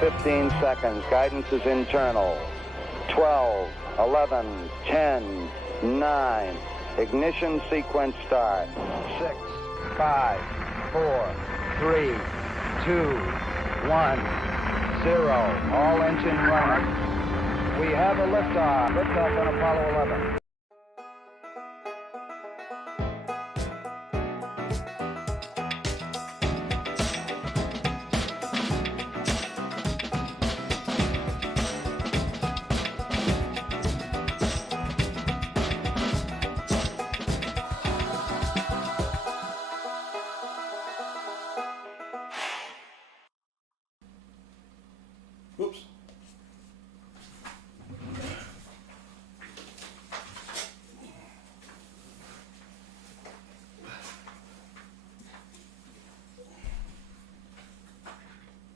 15 seconds. Guidance is internal. 12, 11, 10, 9. Ignition sequence start. 6, 5, 4, 3, 2, 1, 0. All engine running. We have a liftoff. Liftoff on Apollo 11. Whoops.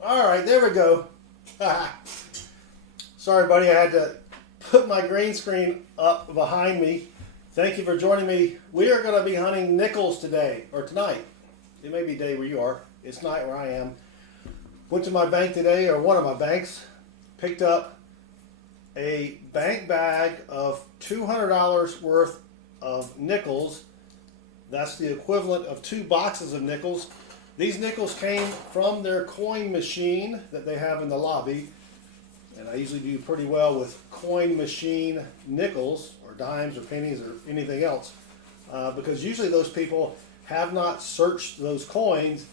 All right, there we go. Sorry, buddy, I had to put my green screen up behind me. Thank you for joining me. We are going to be hunting nickels today, or tonight. It may be day where you are. It's night where I am. Went to my bank today, or one of my banks, picked up a bank bag of $200 worth of nickels. That's the equivalent of 2 boxes of nickels. These nickels came from their coin machine that they have in the lobby. And I usually do pretty well with coin machine nickels, or dimes, or pennies, or anything else. Because usually those people have not searched those coins.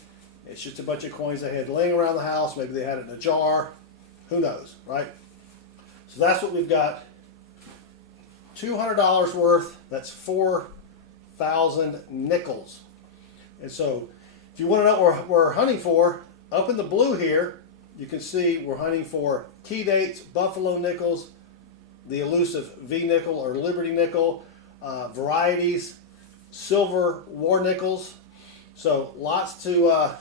It's just a bunch of coins they had laying around the house. Maybe they had it in a jar. Who knows, right? So that's what we've got. $200 worth. That's 4,000 nickels. And so if you want to know what we're hunting for, up in the blue here, you can see we're hunting for key dates, buffalo nickels, the elusive V nickel or Liberty nickel, varieties, silver war nickels. So lots to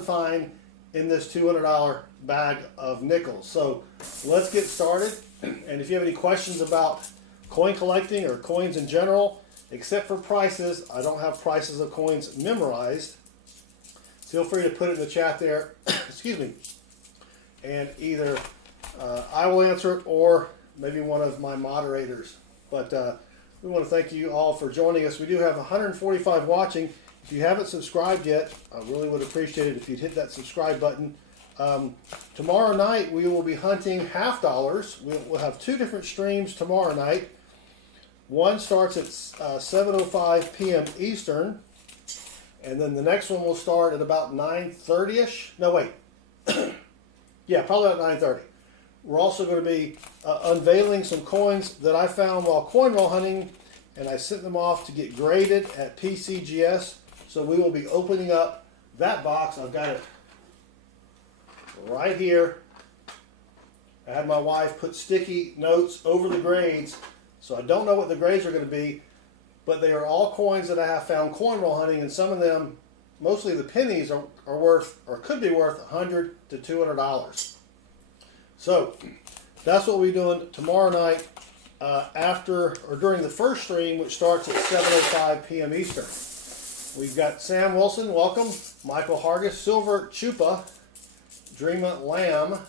find in this $200 bag of nickels. So let's get started. And if you have any questions about coin collecting or coins in general, except for prices, I don't have prices of coins memorized. Feel free to put it in the chat there. Excuse me. And either I will answer it or maybe one of my moderators. But we want to thank you all for joining us. We do have 145 watching. If you haven't subscribed yet, I really would appreciate it if you'd hit that subscribe button. Tomorrow night we will be hunting half dollars. We'll have 2 different streams tomorrow night. One starts at 7:05 p.m. Eastern, and then the next one will start at about 9:30ish. No, wait. Yeah, probably about 9:30. We're also going to be unveiling some coins that I found while coin roll hunting, and I sent them off to get graded at PCGS. So we will be opening up that box. I've got it right here. I had my wife put sticky notes over the grades, so I don't know what the grades are going to be, but they are all coins that I have found coin roll hunting, and some of them, mostly the pennies, are worth, or could be worth, $100 to $200. So that's what we'll be doing tomorrow night after, or during the first stream, which starts at 7:05 p.m. Eastern. We've got Sam Wilson, welcome. Michael Hargis, Silver Chupa, Dreama Lamb.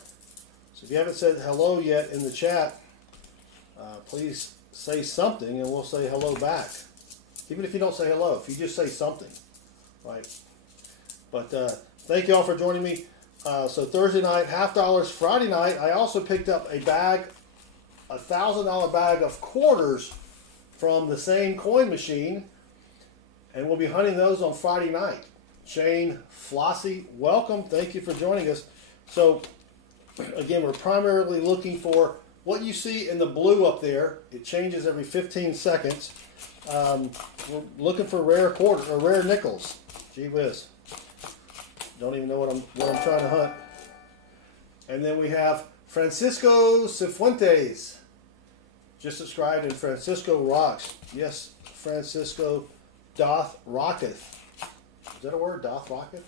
So if you haven't said hello yet in the chat, please say something and we'll say hello back. Even if you don't say hello, if you just say something, right? But thank you all for joining me. So Thursday night, half dollars. Friday night, I also picked up a bag, a $1,000 bag of quarters from the same coin machine, and we'll be hunting those on Friday night. Shane Flossie, welcome. Thank you for joining us. So again, we're primarily looking for what you see in the blue up there. It changes every 15 seconds. We're looking for rare quarters or rare nickels. Gee whiz. Don't even know what I'm trying to hunt. And then we have Francisco Cifuentes. Just subscribed, and Francisco rocks. Yes, Francisco doth rocketh. Is that a word? Doth rocketh?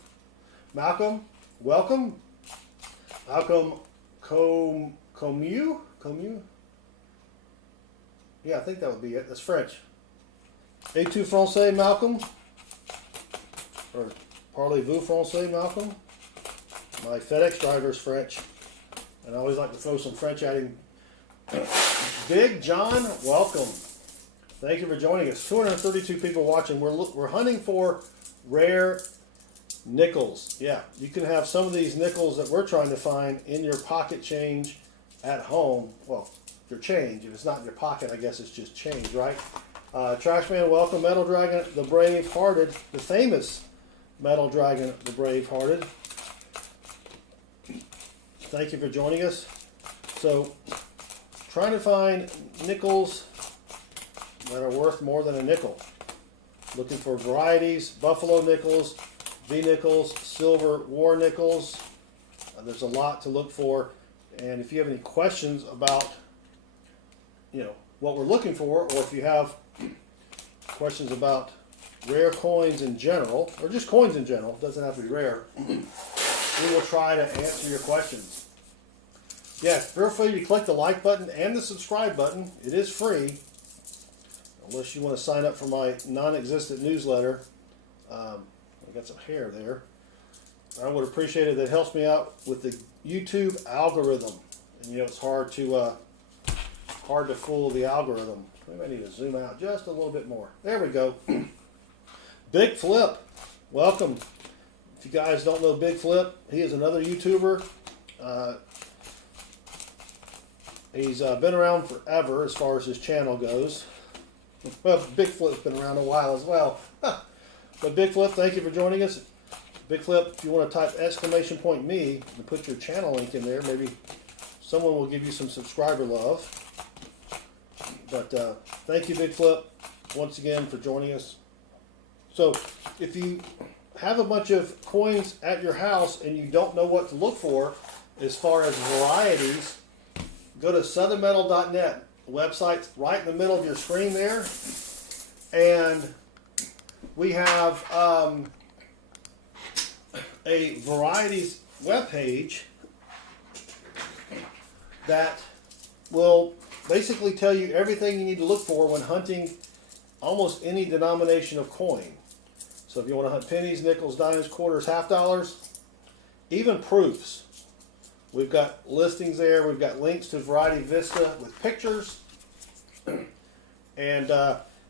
Malcolm, welcome. Malcolm Comu? Yeah, I think that would be it. That's French. Et tu français, Malcolm? Or parlez-vous français, Malcolm? My FedEx driver is French. And I always like to throw some French at him. Big John, welcome. Thank you for joining us. 232 people watching. We're hunting for rare nickels. Yeah, you can have some of these nickels that we're trying to find in your pocket change at home. Well, your change. If it's not in your pocket, I guess it's just change, right? Trashman, welcome. Metal Dragon, the Brave-Hearted, the famous Metal Dragon, the Brave-Hearted. Thank you for joining us. So, trying to find nickels that are worth more than a nickel. Looking for varieties, buffalo nickels, V-nickels, silver war nickels. There's a lot to look for. And if you have any questions about, what we're looking for, or if you have questions about rare coins in general, or just coins in general, it doesn't have to be rare, we will try to answer your questions. Yes, feel free to click the like button and the subscribe button. It is free, unless you want to sign up for my non-existent newsletter. I got some hair there. I would appreciate it. That helps me out with the YouTube algorithm. And it's hard to fool the algorithm. Maybe I need to zoom out just a little bit more. There we go. Big Flip, welcome. If you guys don't know Big Flip, he is another YouTuber. He's been around forever as far as his channel goes. Well, Big Flip's been around a while as well. But Big Flip, thank you for joining us. Big Flip, if you want to type !me and put your channel link in there, maybe someone will give you some subscriber love. But thank you, Big Flip, once again for joining us. So if you have a bunch of coins at your house and you don't know what to look for as far as varieties, go to southernmetal.net. The website's right in the middle of your screen there. And we have a varieties webpage that will basically tell you everything you need to look for when hunting almost any denomination of coin. So if you want to hunt pennies, nickels, dimes, quarters, half dollars, even proofs. We've got listings there. We've got links to Variety Vista with pictures. And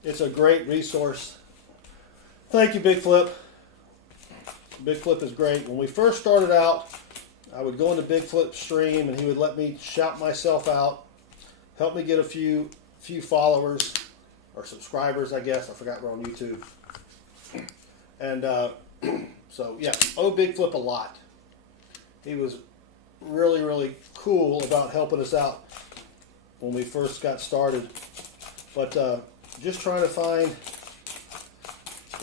it's a great resource. Thank you, Big Flip. Big Flip is great. When we first started out, I would go into Big Flip's stream and he would let me shout myself out, help me get a few followers or subscribers, I guess. I forgot we're on YouTube. And so, yeah, owe Big Flip a lot. He was really, really cool about helping us out when we first got started. But just trying to find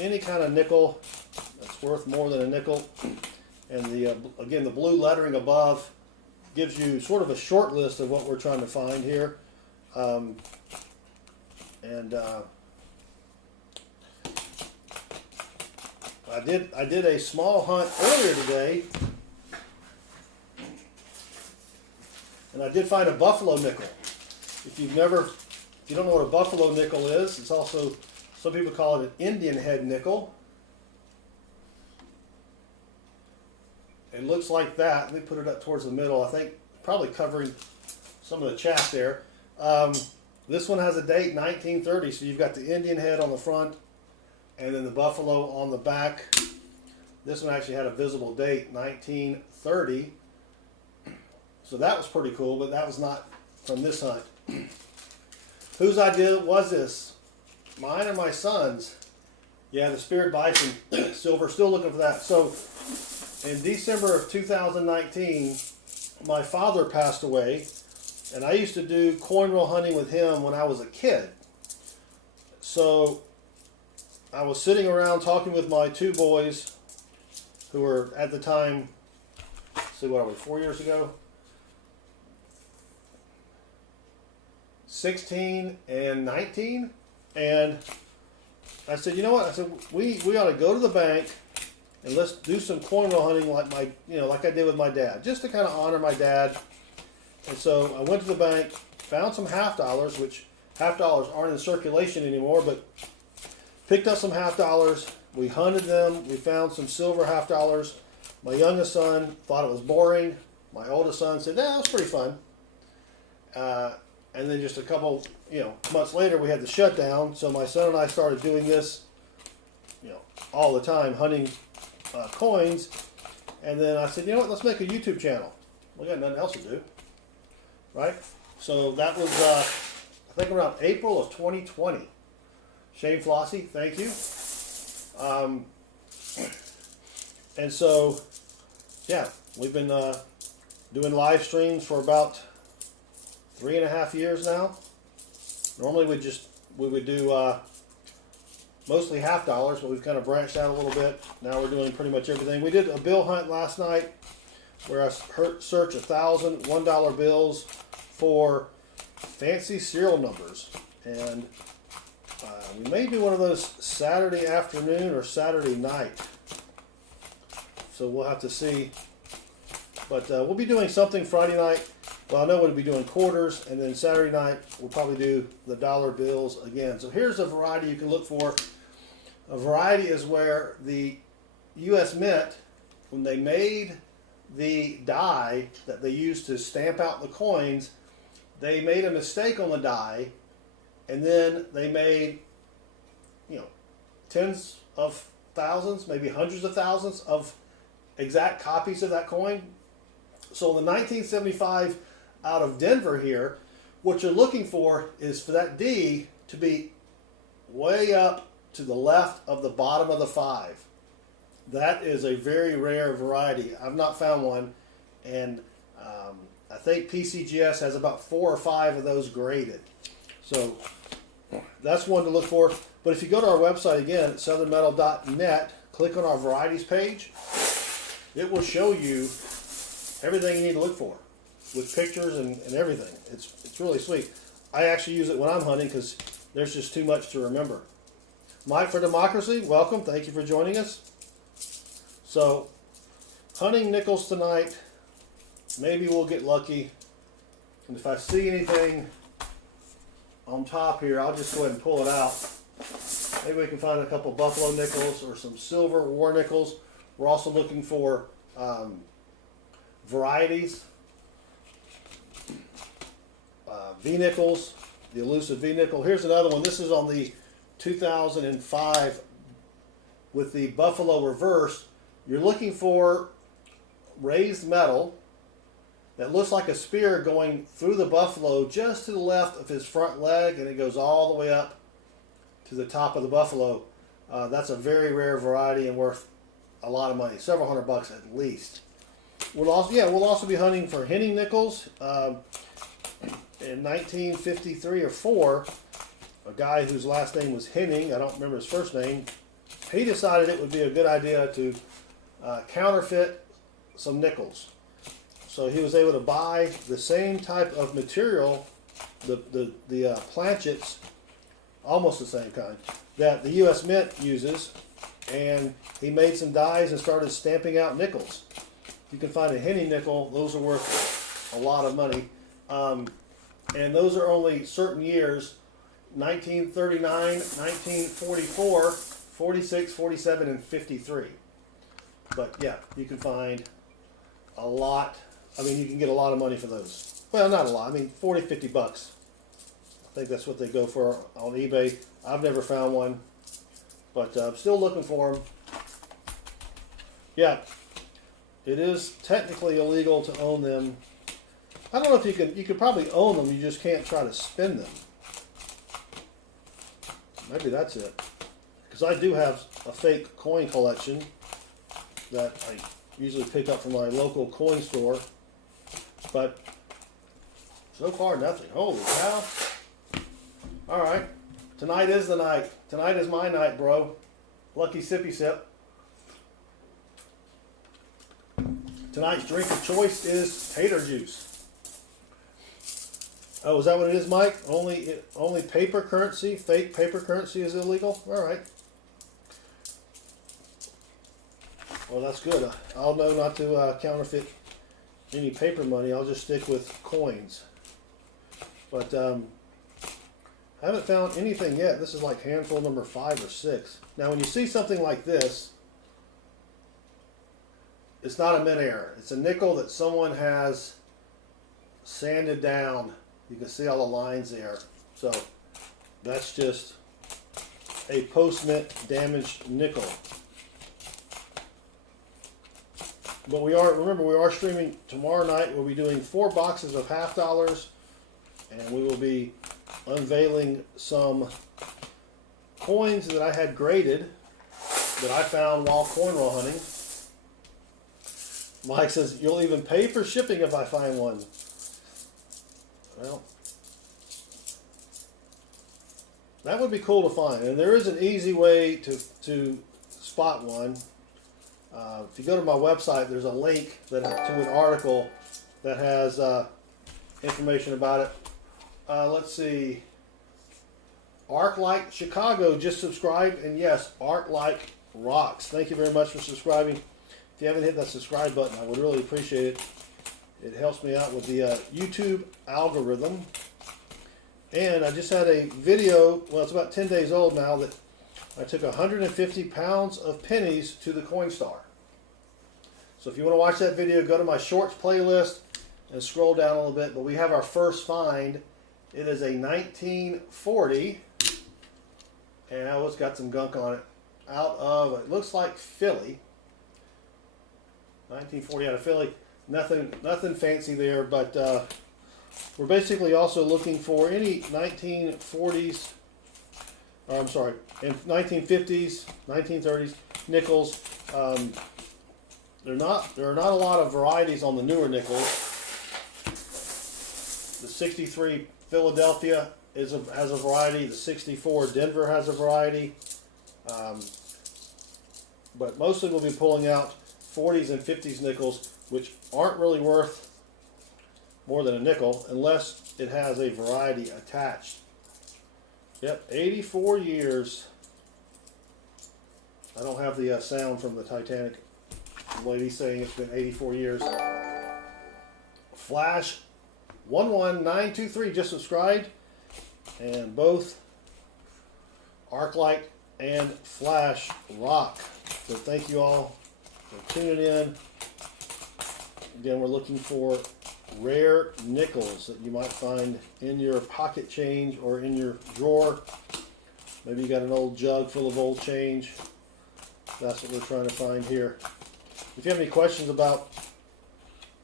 any kind of nickel that's worth more than a nickel. And again, the blue lettering above gives you sort of a short list of what we're trying to find here. I did a small hunt earlier today, and I did find a buffalo nickel. If you don't know what a buffalo nickel is, it's also, some people call it an Indian head nickel. It looks like that. Let me put it up towards the middle. I think probably covering some of the chaff there. This one has a date 1930, so you've got the Indian head on the front and then the buffalo on the back. This one actually had a visible date, 1930. So that was pretty cool, but that was not from this hunt. Whose idea was this? Mine or my son's? Yeah, the Spirit Bison silver, still looking for that. So in December of 2019, my father passed away, and I used to do coin roll hunting with him when I was a kid. So I was sitting around talking with my two boys, who were at the time, let's see, what are we, 4 years ago? 16 and 19. And I said, you know what? I said, we ought to go to the bank and let's do some coin roll hunting like I did with my dad, just to kind of honor my dad. And so I went to the bank, found some half dollars, which half dollars aren't in circulation anymore, but picked up some half dollars. We hunted them. We found some silver half dollars. My youngest son thought it was boring. My oldest son said, "Nah, it was pretty fun." And then just a couple, months later, we had the shutdown. So my son and I started doing this, all the time, hunting coins. And then I said, you know what? Let's make a YouTube channel. We got nothing else to do, right? So that was, I think, around April of 2020. Shane Flossie, thank you. And so, yeah, we've been doing live streams for about 3.5 years now. Normally we would do mostly $half, but we've kind of branched out a little bit. Now we're doing pretty much everything. We did a bill hunt last night where I searched 1,000 $1 bills for fancy serial numbers. And we may do one of those Saturday afternoon or Saturday night. So we'll have to see. But we'll be doing something Friday night. Well, I know we'll be doing quarters, and then Saturday night we'll probably do the dollar bills again. So here's a variety you can look for. A variety is where the U.S. Mint, when they made the die that they used to stamp out the coins, they made a mistake on the die, and then they made, tens of thousands, maybe hundreds of thousands of exact copies of that coin. So in the 1975 out of Denver here, what you're looking for is for that D to be way up to the left of the bottom of the 5. That is a very rare variety. I've not found one, and I think PCGS has about 4 or 5 of those graded. So that's one to look for. But if you go to our website again at southernmetal.net, click on our varieties page, it will show you everything you need to look for with pictures and everything. It's really sweet. I actually use it when I'm hunting because there's just too much to remember. Mike for Democracy, welcome. Thank you for joining us. So, hunting nickels tonight. Maybe we'll get lucky. And if I see anything on top here, I'll just go ahead and pull it out. Maybe we can find a couple buffalo nickels or some silver war nickels. We're also looking for varieties. V-nickels, the elusive V-nickel. Here's another one. This is on the 2005 with the buffalo reverse. You're looking for raised metal that looks like a spear going through the buffalo just to the left of his front leg, and it goes all the way up to the top of the buffalo. That's a very rare variety and worth a lot of money, several $100 at least. We'll also be hunting for Henning nickels. In 1953 or 4, a guy whose last name was Henning, I don't remember his first name, he decided it would be a good idea to counterfeit some nickels. So he was able to buy the same type of material, the planchets, almost the same kind, that the U.S. Mint uses, and he made some dies and started stamping out nickels. You can find a Henning nickel; those are worth a lot of money. And those are only certain years, 1939, 1944, 46, 47, and 53. But yeah, you can find a lot. I mean, you can get a lot of money for those. Well, not a lot. I mean, 40, 50 bucks. I think that's what they go for on eBay. I've never found one, but I'm still looking for them. Yeah, it is technically illegal to own them. I don't know if you could probably own them, you just can't try to spin them. Maybe that's it. Because I do have a fake coin collection that I usually pick up from my local coin store. But so far, nothing. Holy cow. Alright. Tonight is the night. Tonight is my night, bro. Lucky sippy sip. Tonight's drink of choice is tater juice. Oh, is that what it is, Mike? Only paper currency, fake paper currency is illegal? All right. Well, that's good. I'll know not to counterfeit any paper money. I'll just stick with coins. But I haven't found anything yet. This is like handful number 5 or 6. Now, when you see something like this, it's not a mint error. It's a nickel that someone has sanded down. You can see all the lines there. So that's just a post-mint damaged nickel. But remember, we are streaming tomorrow night. We'll be doing 4 boxes of $half, and we will be unveiling some coins that I had graded that I found while coin roll hunting. Mike says, you'll even pay for shipping if I find one. Well, that would be cool to find. And there is an easy way to spot one. If you go to my website, there's a link to an article that has information about it. Let's see. ArcLight Chicago just subscribed, and yes, ArcLight rocks. Thank you very much for subscribing. If you haven't hit that subscribe button, I would really appreciate it. It helps me out with the YouTube algorithm. And I just had a video, well, it's about 10 days old now, that I took 150 pounds of pennies to the Coinstar. So if you want to watch that video, go to my shorts playlist and scroll down a little bit. But we have our first find. It is a 1940, and it's got some gunk on it, out of, it looks like Philly. 1940 out of Philly. Nothing fancy there, but we're basically also looking for any 1940s, or I'm sorry, and 1950s, 1930s nickels. There are not a lot of varieties on the newer nickels. The 63 Philadelphia has a variety. The 64 Denver has a variety. But mostly we'll be pulling out 40s and 50s nickels, which aren't really worth more than a nickel unless it has a variety attached. Yep, 84 years. I don't have the sound from the Titanic lady saying it's been 84 years. Flash 11923 just subscribed, and both ArcLight and Flash rock. So thank you all for tuning in. Again, we're looking for rare nickels that you might find in your pocket change or in your drawer. Maybe you got an old jug full of old change. That's what we're trying to find here. If you have any questions about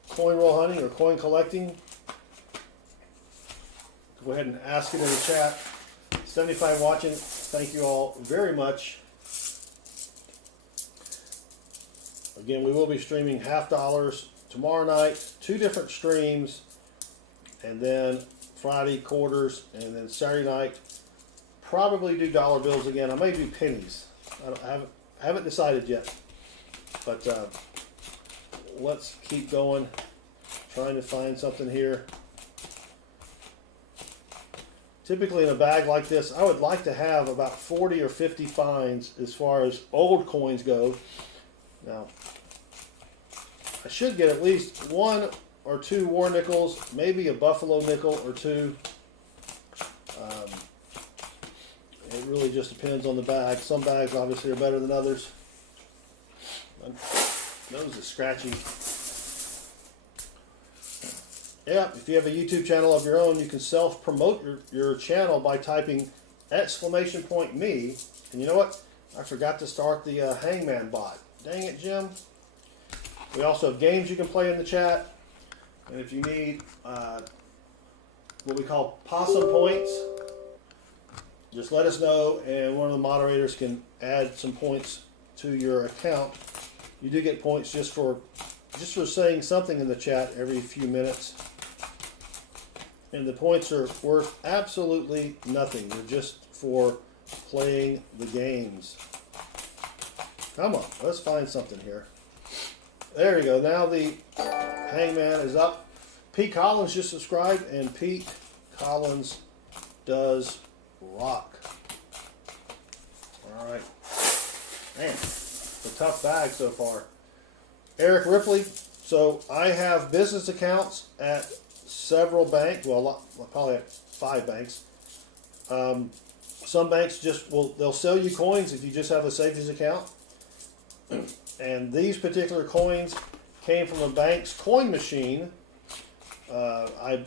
coin roll hunting or coin collecting, go ahead and ask it in the chat. 75 watching. Thank you all very much. Again, we will be streaming $half tomorrow night, 2 different streams, and then Friday quarters, and then Saturday night probably do dollar bills again. I may do pennies. I haven't decided yet, but let's keep going, trying to find something here. Typically in a bag like this, I would like to have about 40 or 50 finds as far as old coins go. Now, I should get at least 1 or 2 war nickels, maybe a buffalo nickel or 2. It really just depends on the bag. Some bags obviously are better than others. My nose is scratchy. Yeah, if you have a YouTube channel of your own, you can self-promote your channel by typing !me. And you know what? I forgot to start the Hangman bot. Dang it, Jim. We also have games you can play in the chat. And if you need what we call possum points, just let us know, and one of the moderators can add some points to your account. You do get points just for saying something in the chat every few minutes. And the points are worth absolutely nothing. They're just for playing the games. Come on, let's find something here. There you go. Now the Hangman is up. Pete Collins just subscribed, and Pete Collins does rock. All right. Man, it's a tough bag so far. Eric Ripley. So I have business accounts at several banks. Well, probably at 5 banks. Some banks they'll sell you coins if you just have a savings account. And these particular coins came from a bank's coin machine. I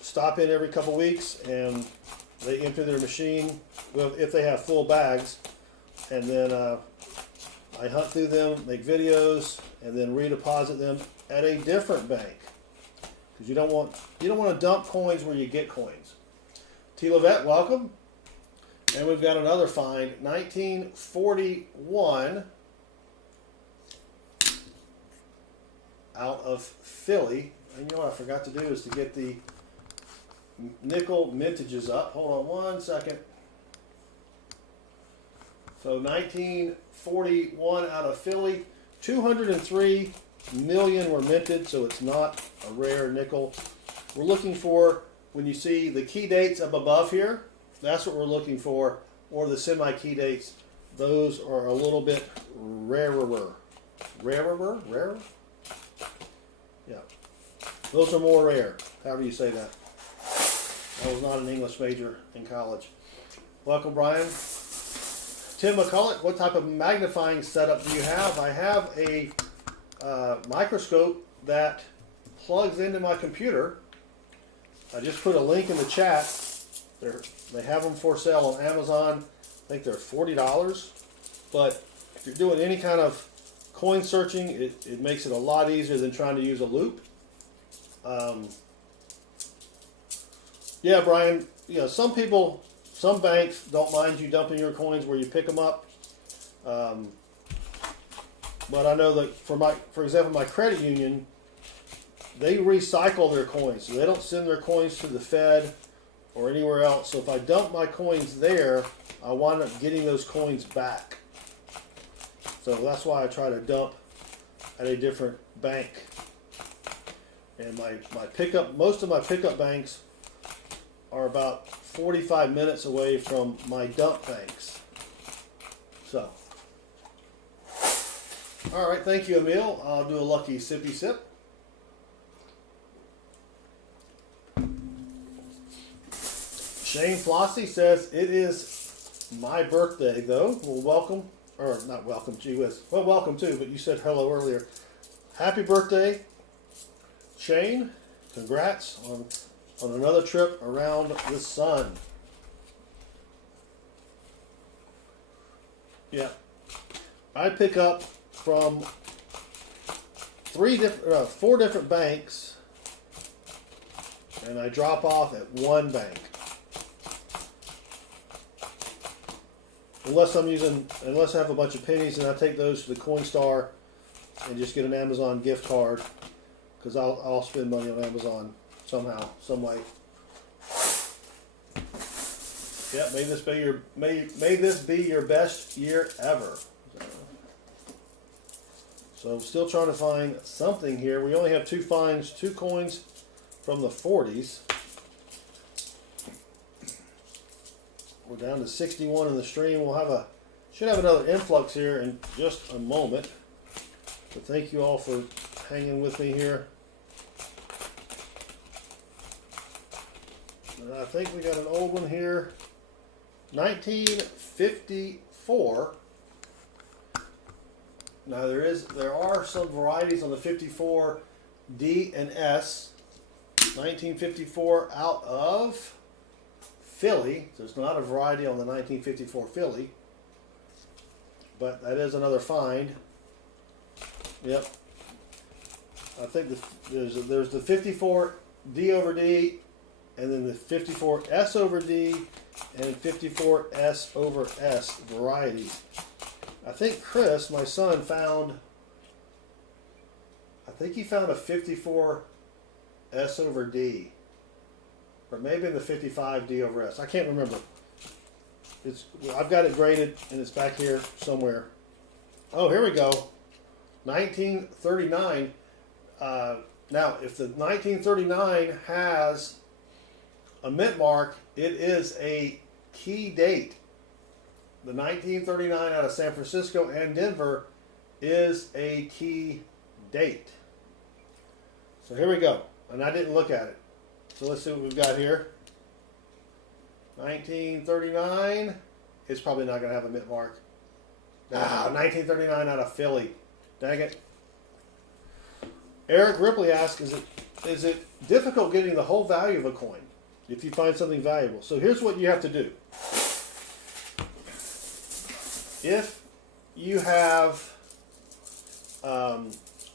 stop in every couple weeks and they empty their machine if they have full bags, and then I hunt through them, make videos, and then redeposit them at a different bank, because you don't want to dump coins where you get coins. T. Levette, welcome. And we've got another find, 1941, out of Philly. And you know what I forgot to do is to get the nickel mintages up. Hold on one second. So 1941 out of Philly, 203 million were minted, so it's not a rare nickel. We're looking for, when you see the key dates up above here, that's what we're looking for, or the semi-key dates. Those are a little bit rarer. Rarer? Yeah. Those are more rare, however you say that. I was not an English major in college. Welcome, Brian. Tim McCulloch, what type of magnifying setup do you have? I have a microscope that plugs into my computer. I just put a link in the chat. They have them for sale on Amazon. I think they're $40. But if you're doing any kind of coin searching, it makes it a lot easier than trying to use a loop. Yeah, Brian, you know, some banks don't mind you dumping your coins where you pick them up. But I know that for example, my credit union, they recycle their coins. So they don't send their coins to the Fed or anywhere else. So if I dump my coins there, I wind up getting those coins back. So that's why I try to dump at a different bank. And most of my pickup banks are about 45 minutes away from my dump banks. So, all right, thank you, Emil. I'll do a lucky sippy sip. Shane Flossie says, it is my birthday, though. Well, welcome, or not welcome, gee whiz. Well, welcome too, but you said hello earlier. Happy birthday, Shane. Congrats on another trip around the sun. Yeah. I pick up from four different banks, and I drop off at one bank. Unless I have a bunch of pennies, and I take those to the Coinstar and just get an Amazon gift card, because I'll spend money on Amazon somehow, some way. Yeah, may this be your best year ever. So still trying to find something here. We only have two finds, two coins from the 40s. We're down to 61 in the stream. Should have another influx here in just a moment. So thank you all for hanging with me here. And I think we got an old one here. 1954. Now there are some varieties on the 54 D and S. 1954 out of Philly. There's not a variety on the 1954 Philly, but that is another find. Yep. I think there's the 54 D over D, and then the 54 S over D, and 54 S over S varieties. I think Chris, my son, found a 54 S over D, or maybe in the 55 D over S. I can't remember. I've got it graded, and it's back here somewhere. Oh, here we go. 1939. Now, if the 1939 has a mint mark, it is a key date. The 1939 out of San Francisco and Denver is a key date. So here we go. And I didn't look at it. So let's see what we've got here. 1939. It's probably not going to have a mint mark. 1939 out of Philly. Dang it. Eric Ripley asks, is it difficult getting the whole value of a coin if you find something valuable? So here's what you have to do. If you have,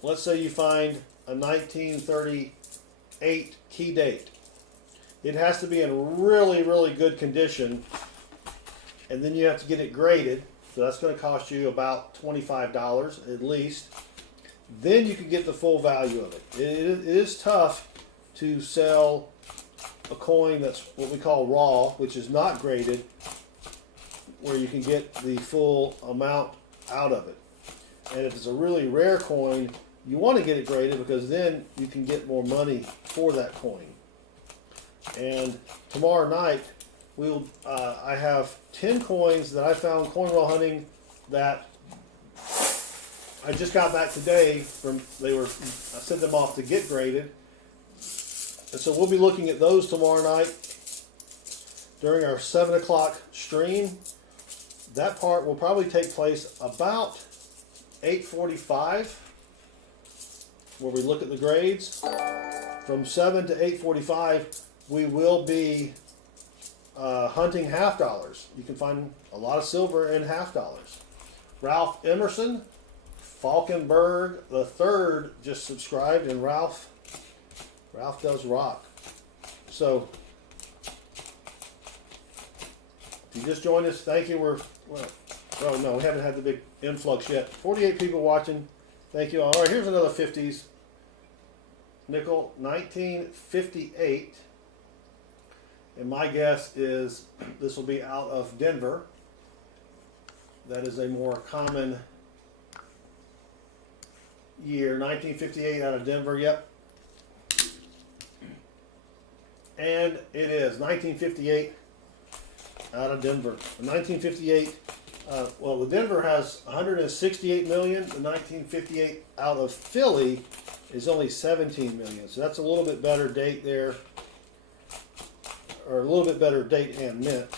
let's say you find a 1938 key date. It has to be in really, really good condition, and then you have to get it graded. So that's going to cost you about $25 at least. Then you can get the full value of it. It is tough to sell a coin that's what we call raw, which is not graded, where you can get the full amount out of it. And if it's a really rare coin, you want to get it graded because then you can get more money for that coin. And tomorrow night, I have 10 coins that I found coin roll hunting that I just got back today from, I sent them off to get graded. And so we'll be looking at those tomorrow night during our 7 o'clock stream. That part will probably take place about 8:45, where we look at the grades. From 7 to 8:45, we will be hunting half dollars. You can find a lot of silver in half dollars. Ralph Emerson, Falkenberg the third just subscribed, and Ralph does rock. So if you just joined us, thank you. Oh no, we haven't had the big influx yet. 48 people watching. Thank you all. All right, here's another 50s nickel, 1958. And my guess is this will be out of Denver. That is a more common year. 1958 out of Denver, yep. And it is 1958 out of Denver. 1958, well, the Denver has 168 million. The 1958 out of Philly is only 17 million. So that's a little bit better date there, or a little bit better date and mint.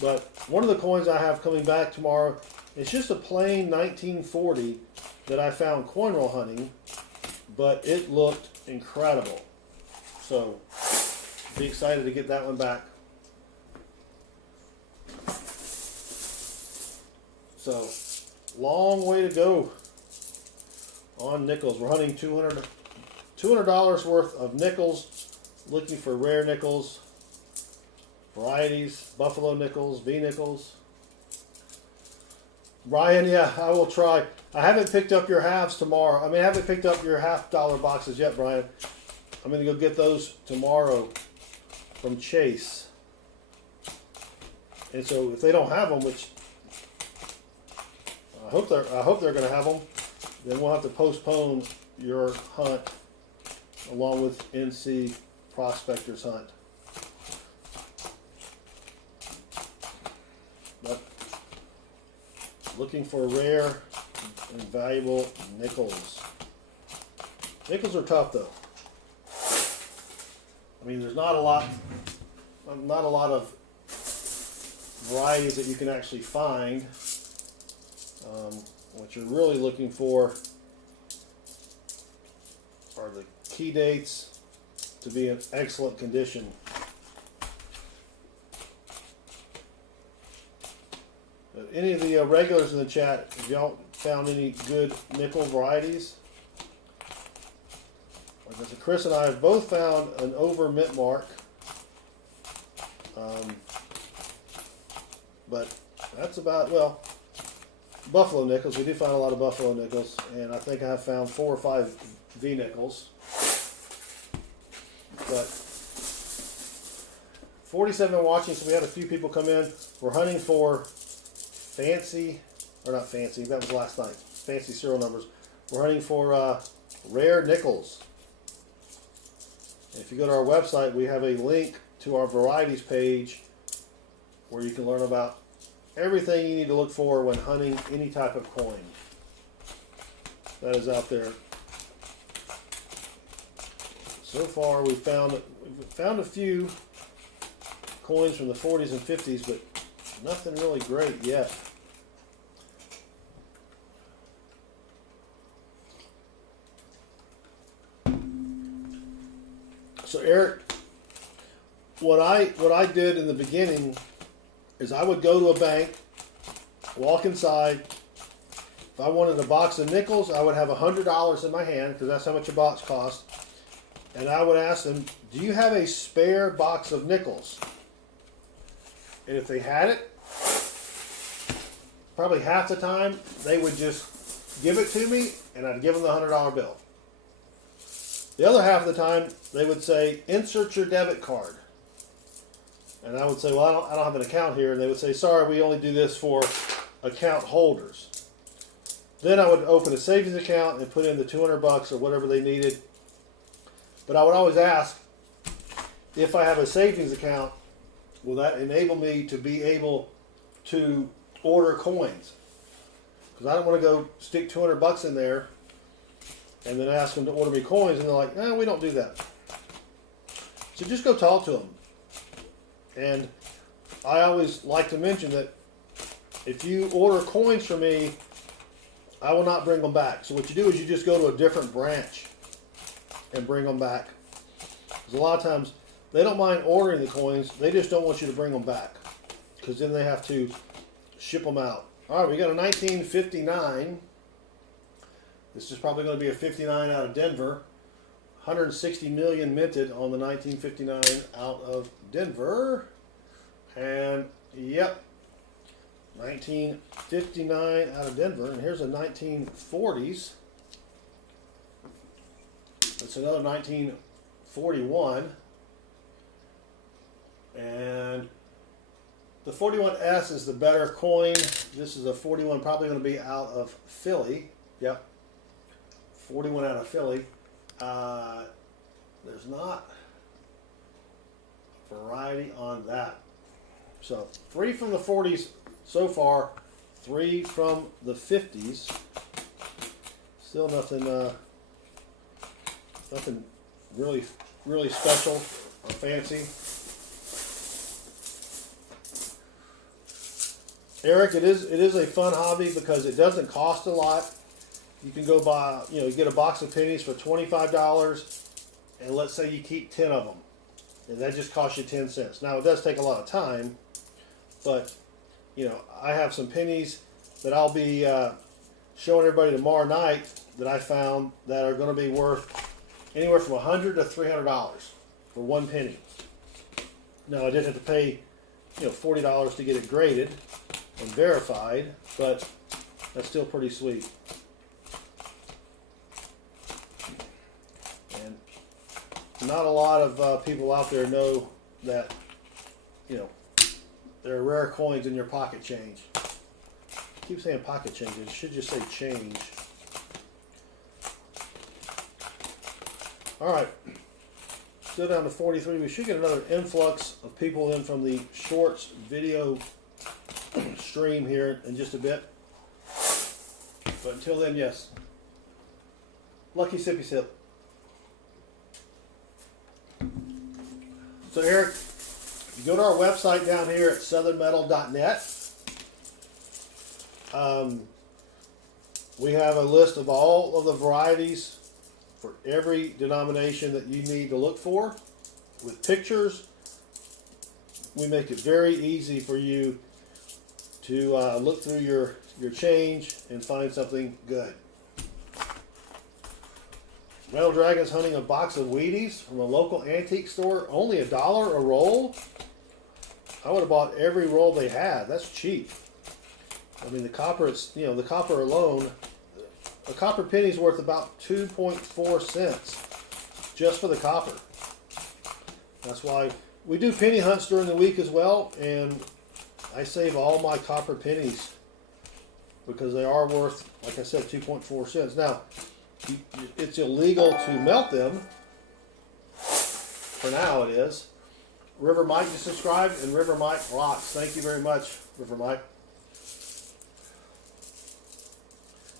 But one of the coins I have coming back tomorrow is just a plain 1940 that I found coin roll hunting, but it looked incredible. So be excited to get that one back. So long way to go on nickels. We're hunting $200 worth of nickels, looking for rare nickels, varieties, buffalo nickels, V nickels. Brian, yeah, I will try. I haven't picked up your halves tomorrow. I mean, I haven't picked up your $half-dollar boxes yet, Brian. I'm going to go get those tomorrow from Chase. And so if they don't have them, which I hope they're going to have them, then we'll have to postpone your hunt along with NC Prospector's hunt. But looking for rare and valuable nickels. Nickels are tough though. I mean, there's not a lot of varieties that you can actually find. What you're really looking for are the key dates to be in excellent condition. Any of the regulars in the chat, if y'all found any good nickel varieties? Like I said, Chris and I have both found an over mint mark, but that's about, well, buffalo nickels. We do find a lot of buffalo nickels, and I think I have found 4 or 5 V nickels. But 47 watching, so we had a few people come in. We're hunting for fancy, or not fancy, that was last night, fancy serial numbers. We're hunting for rare nickels. If you go to our website, we have a link to our varieties page where you can learn about everything you need to look for when hunting any type of coin that is out there. So far, we've found a few coins from the 40s and 50s, but nothing really great yet. So Eric, what I did in the beginning is I would go to a bank, walk inside. If I wanted a box of nickels, I would have $100 in my hand because that's how much a box costs. And I would ask them, do you have a spare box of nickels? And if they had it, probably half the time they would just give it to me and I'd give them the $100 bill. The other half of the time they would say, insert your debit card. And I would say, well, I don't have an account here. And they would say, sorry, we only do this for account holders. Then I would open a savings account and put in the $200 or whatever they needed. But I would always ask, if I have a savings account, will that enable me to be able to order coins? Because I don't want to go stick $200 in there and then ask them to order me coins, and they're like, we don't do that. So just go talk to them. And I always like to mention that if you order coins from me, I will not bring them back. So what you do is you just go to a different branch and bring them back. Because a lot of times they don't mind ordering the coins, they just don't want you to bring them back, because then they have to ship them out. All right, we got a 1959. This is probably going to be a 59 out of Denver. 160 million minted on the 1959 out of Denver. And yep, 1959 out of Denver. And here's a 1940s. That's another 1941. And the 41S is the better coin. This is a 41, probably going to be out of Philly. Yep, 41 out of Philly. There's not variety on that. So 3 from the 40s so far, 3 from the 50s. Still nothing nothing really special or fancy. Eric, it is a fun hobby because it doesn't cost a lot. You can go buy, you get a box of pennies for $25, and let's say you keep 10 of them, and that just costs you 10 cents. Now, it does take a lot of time, but, I have some pennies that I'll be showing everybody tomorrow night that I found that are going to be worth anywhere from $100 to $300 for one penny. Now, I did have to pay, $40 to get it graded and verified, but that's still pretty sweet. And not a lot of people out there know that, there are rare coins in your pocket change. I keep saying pocket change, it should just say change. Alright, still down to 43. We should get another influx of people in from the shorts video stream here in just a bit. But until then, yes. Lucky sippy sip. So Eric, you go to our website down here at southernmetal.net. We have a list of all of the varieties for every denomination that you need to look for with pictures. We make it very easy for you to look through your change and find something good. Metal Dragon's hunting a box of Wheaties from a local antique store, only $1 a roll. I would have bought every roll they had. That's cheap. I mean, the copper is, the copper alone, a copper penny is worth about 2.4 cents just for the copper. That's why we do penny hunts during the week as well, and I save all my copper pennies because they are worth, like I said, 2.4 cents. Now, it's illegal to melt them. For now it is. River Mike just subscribed, and River Mike rocks. Thank you very much, River Mike.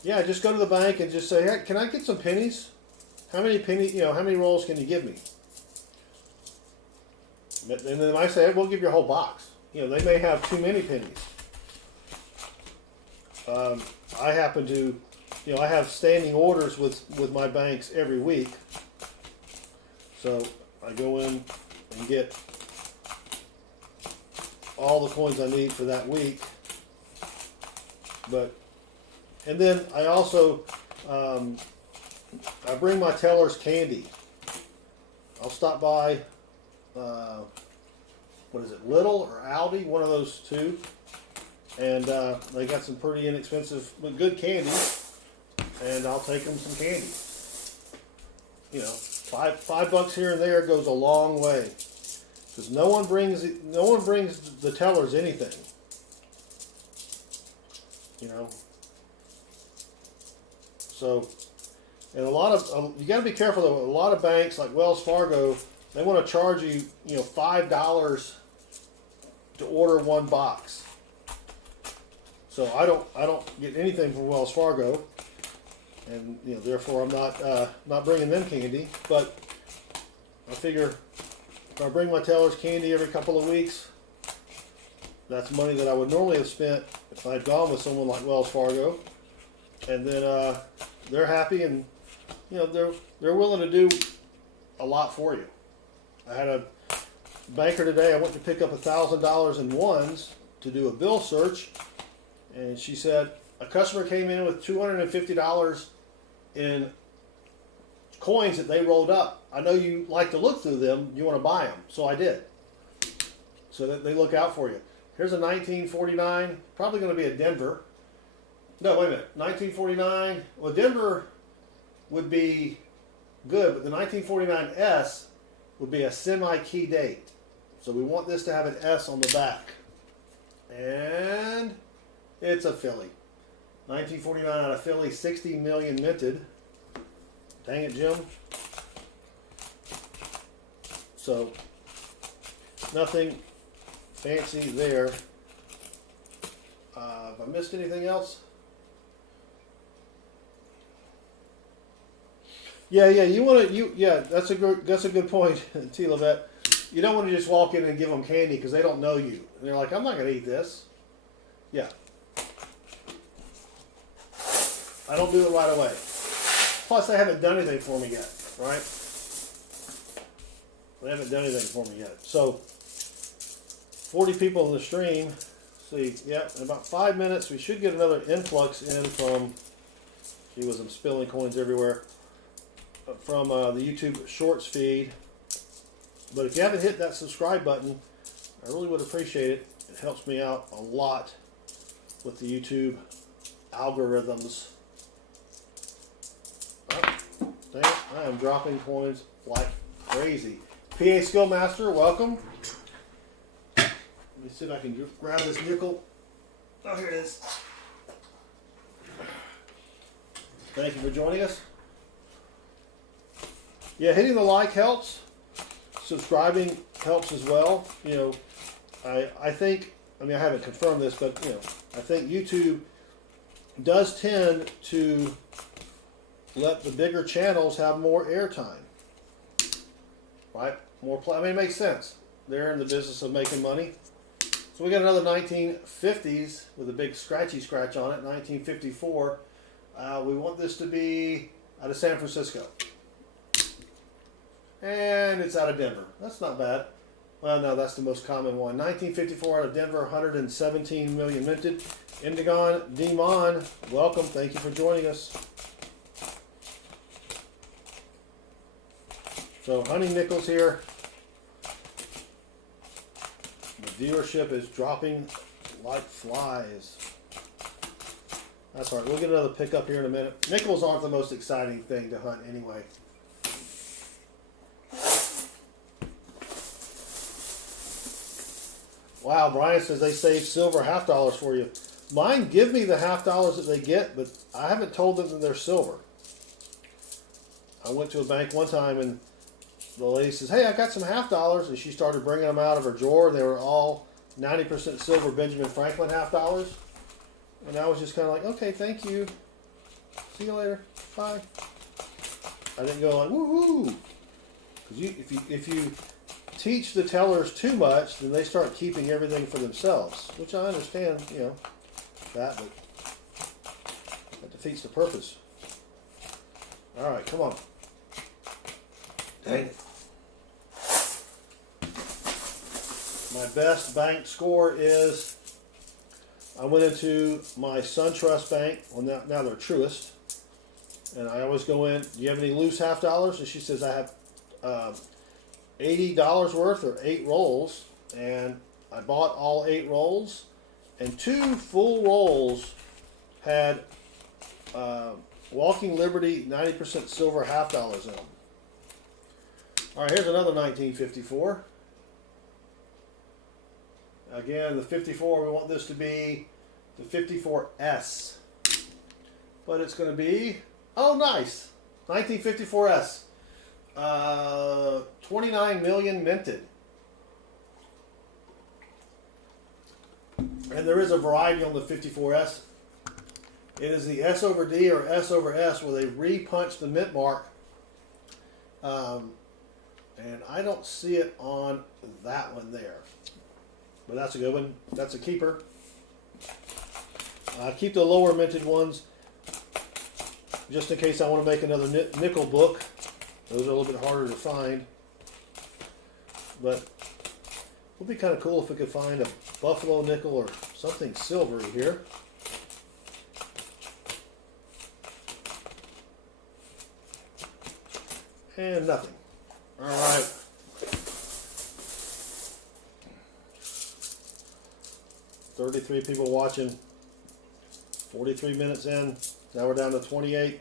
Yeah, just go to the bank and just say, hey, can I get some pennies? How many pennies, how many rolls can you give me? And then they might say, hey, we'll give you a whole box. They may have too many pennies. I happen to, I have standing orders with my banks every week. So I go in and get all the coins I need for that week. And then I also, I bring my tellers candy. I'll stop by, what is it, Lidl or Aldi, one of those two. And they got some pretty inexpensive but good candy. And I'll take them some candy. You know, $5 here and there goes a long way. Because no one brings the tellers anything. You know. So, and a lot of you got to be careful though. A lot of banks like Wells Fargo, they want to charge you, you know, $5 to order one box. So I don't get anything from Wells Fargo, and you know, therefore I'm not bringing them candy. But I figure if I bring my tellers candy every couple of weeks, that's money that I would normally have spent if I'd gone with someone like Wells Fargo, and then they're happy, and you know, they're willing to do a lot for you. I had a banker today. I went to pick up $1,000 in ones to do a bill search, and she said a customer came in with $250 in coins that they rolled up. I know you like to look through them. You want to buy them, so I did. So that they look out for you. Here's a 1949, probably going to be a Denver. No, wait a minute. 1949. Well, Denver would be good, but the 1949S would be a semi-key date. So we want this to have an S on the back. And it's a Philly. 1949 out of Philly, 60 million minted. Dang it, Jim. So, nothing fancy there. Have I missed anything else? Yeah, that's a good point, T. Levette. You don't want to just walk in and give them candy because they don't know you. And they're like, I'm not going to eat this. Yeah. I don't do it right away. Plus, they haven't done anything for me yet, right? They haven't done anything for me yet. So, 40 people in the stream. See, yeah, in about 5 minutes, we should get another influx in from, gee whiz, I'm spilling coins everywhere, from the YouTube Shorts feed. But if you haven't hit that subscribe button, I really would appreciate it. It helps me out a lot with the YouTube algorithms. Oh, dang it, I am dropping coins like crazy. PA Skillmaster, welcome. Let me see if I can grab this nickel. Oh, here it is. Thank you for joining us. Yeah, hitting the like helps. Subscribing helps as well. You know, I think, I mean, I haven't confirmed this, but you know, I think YouTube does tend to let the bigger channels have more airtime, right? I mean, it makes sense. They're in the business of making money. So we got another 1950s with a big scratchy scratch on it, 1954. We want this to be out of San Francisco. And it's out of Denver. That's not bad. Well, no, that's the most common one. 1954 out of Denver, 117 million minted. Indigon Demon, welcome. Thank you for joining us. So, hunting nickels here. The viewership is dropping like flies. That's all right. We'll get another pickup here in a minute. Nickels aren't the most exciting thing to hunt anyway. Wow, Brian says they save silver $half for you. Mine give me the $half that they get, but I haven't told them that they're silver. I went to a bank one time and the lady says, hey, I got some $half, and she started bringing them out of her drawer. They were all 90% silver Benjamin Franklin $half. And I was just kind of like, okay, thank you. See you later. Bye. I didn't go on, woohoo. Because if you teach the tellers too much, then they start keeping everything for themselves, which I understand, you know, that, but that defeats the purpose. All right, come on. Dang it. My best bank score is, I went into my SunTrust bank, well now they're Truist, and I always go in, do you have any loose half dollars? And she says I have $80 worth or 8 rolls, and I bought all 8 rolls, and 2 full rolls had Walking Liberty 90% silver half dollars in them. All right, here's another 1954. Again, the 54, we want this to be the 54S. But it's going to be, oh nice, 1954S. 29 million minted. And there is a variety on the 54S. It is the S over D or S over S where they re-punch the mint mark. And I don't see it on that one there. But that's a good one. That's a keeper. Keep the lower minted ones just in case I want to make another nickel book. Those are a little bit harder to find. But it would be kind of cool if we could find a buffalo nickel or something silvery here. And nothing. All right. $33 people watching. 43 minutes in. Now we're down to 28.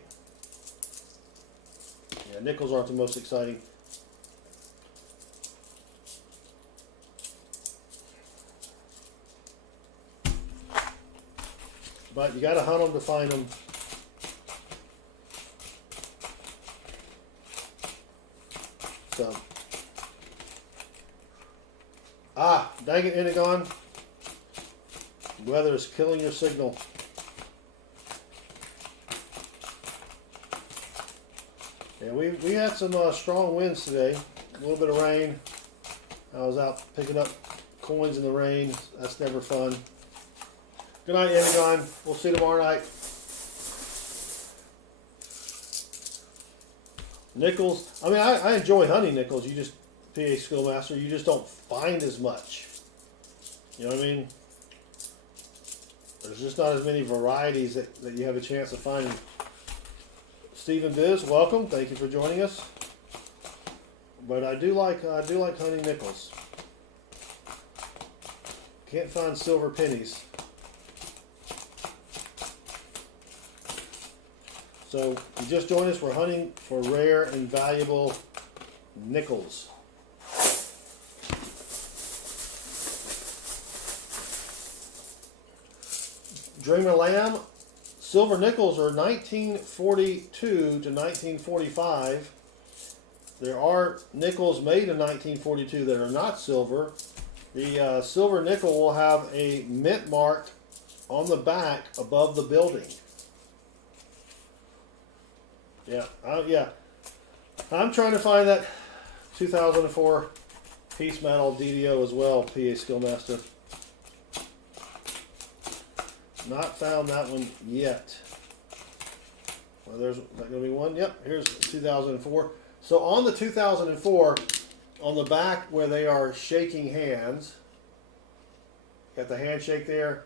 Yeah, nickels aren't the most exciting. But you got to hunt them to find them. So, dang it, Inigon. Weather is killing your signal. Yeah, we had some strong winds today. A little bit of rain. I was out picking up coins in the rain. That's never fun. Good night, Inigon. We'll see you tomorrow night. Nickels. I mean, I enjoy hunting nickels. You just, PA Skillmaster, you just don't find as much. You know what I mean? There's just not as many varieties that you have a chance of finding. Stephen Biz, welcome. Thank you for joining us. But I do like hunting nickels. Can't find silver pennies. So you just joined us. We're hunting for rare and valuable nickels. Dreamer Lamb, silver nickels are 1942 to 1945. There are nickels made in 1942 that are not silver. The silver nickel will have a mint mark on the back above the building. Yeah, yeah. I'm trying to find that 2004 piece metal DDO as well, PA Skillmaster. Not found that one yet. Well, there's is that going to be one? Yep, here's 2004. So on the 2004, on the back where they are shaking hands, got the handshake there.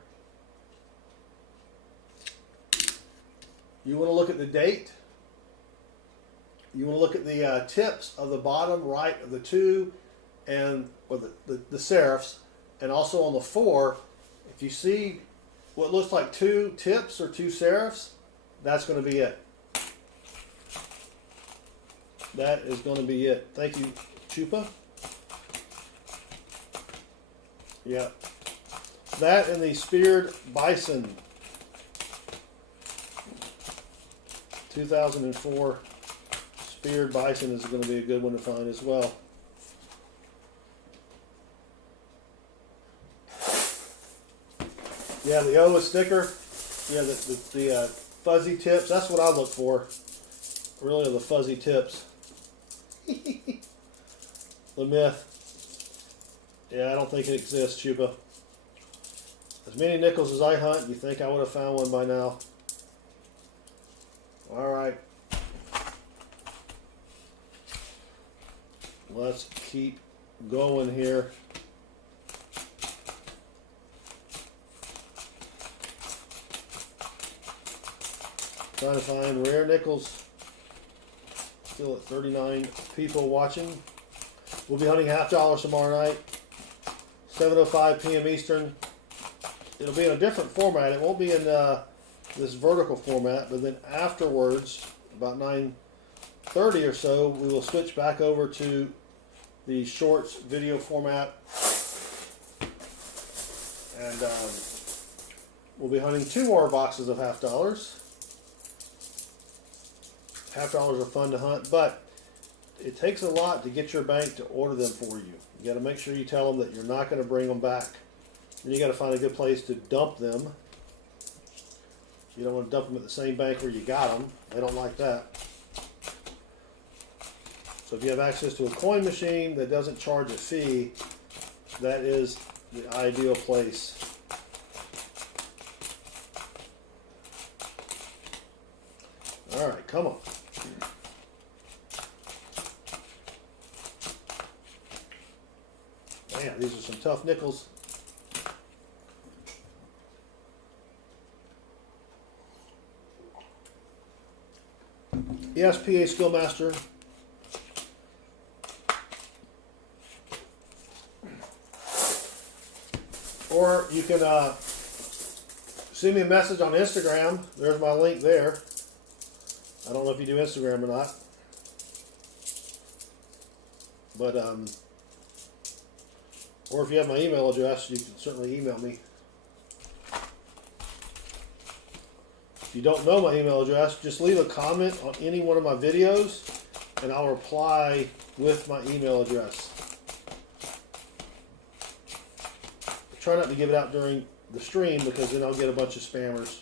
You want to look at the date. You want to look at the tips of the bottom right of the 2 and or the serifs, and also on the 4. If you see what looks like 2 tips or 2 serifs, that's going to be it. That is going to be it. Thank you, Chupa. Yeah. That and the speared bison. 2004 speared bison is going to be a good one to find as well. Yeah, the O is thicker. Yeah, the fuzzy tips. That's what I look for. Really, the fuzzy tips. The myth. Yeah, I don't think it exists, Chupa. As many nickels as I hunt, you think I would have found one by now. All right. Let's keep going here. Trying to find rare nickels. Still at 39 people watching. We'll be hunting half dollars tomorrow night, 7:05 p.m. Eastern. It'll be in a different format. It won't be in this vertical format, but then afterwards, about 9:30 or so, we will switch back over to the shorts video format, and we'll be hunting 2 more boxes of half dollars. Half dollars are fun to hunt, but it takes a lot to get your bank to order them for you. You got to make sure you tell them that you're not going to bring them back. Then you got to find a good place to dump them. You don't want to dump them at the same bank where you got them. They don't like that. So if you have access to a coin machine that doesn't charge a fee, that is the ideal place. All right, come on. Man, these are some tough nickels. Yes, PA Skillmaster. Or you can send me a message on Instagram. There's my link there. I don't know if you do Instagram or not. But, or if you have my email address, you can certainly email me. If you don't know my email address, just leave a comment on any one of my videos, and I'll reply with my email address. Try not to give it out during the stream, because then I'll get a bunch of spammers.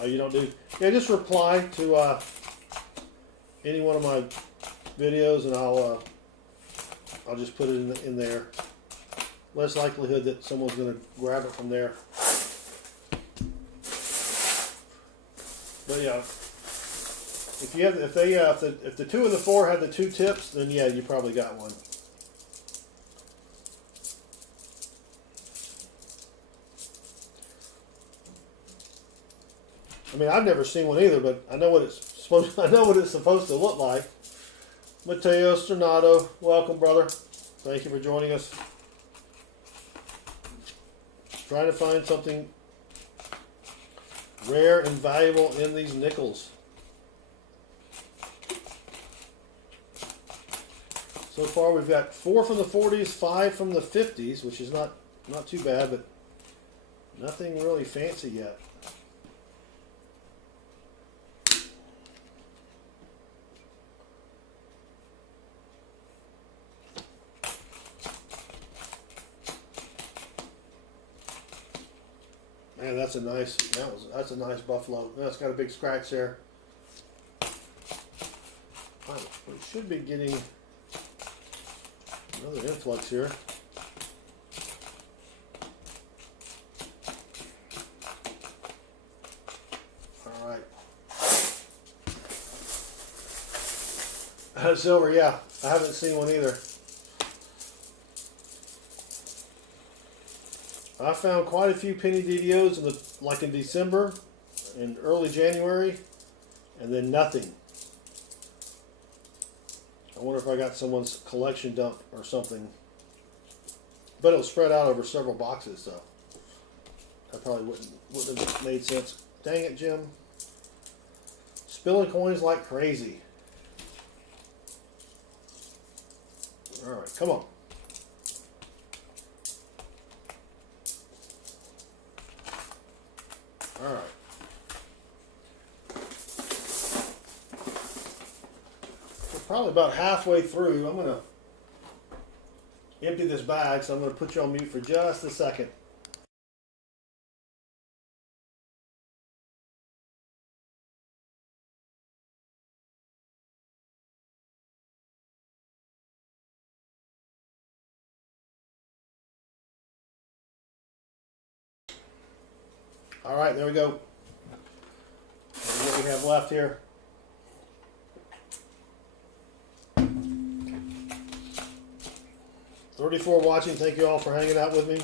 Oh, you don't do? Yeah, just reply to any one of my videos, and I'll just put it in there. Less likelihood that someone's going to grab it from there. But yeah, if the 2 of the 4 had the 2 tips, then yeah, you probably got one. I mean, I've never seen one either, but I know what it's supposed. I know what it's supposed to look like. Mateo Stornado, welcome, brother. Thank you for joining us. Trying to find something rare and valuable in these nickels. So far, we've got 4 from the 40s, 5 from the 50s, which is not too bad, but nothing really fancy yet. Man, that's a nice. That's a nice buffalo. That's got a big scratch there. We should be getting another influx here. All right. Silver, yeah. I haven't seen one either. I found quite a few penny DDOs in December and early January, and then nothing. I wonder if I got someone's collection dump or something. But it'll spread out over several boxes, so that probably wouldn't have made sense. Dang it, Jim. Spilling coins like crazy. All right, come on. All right. We're probably about halfway through. I'm going to empty this bag, so I'm going to put you on mute for just a second. All right, there we go. And what we have left here. $34 watching. Thank you all for hanging out with me.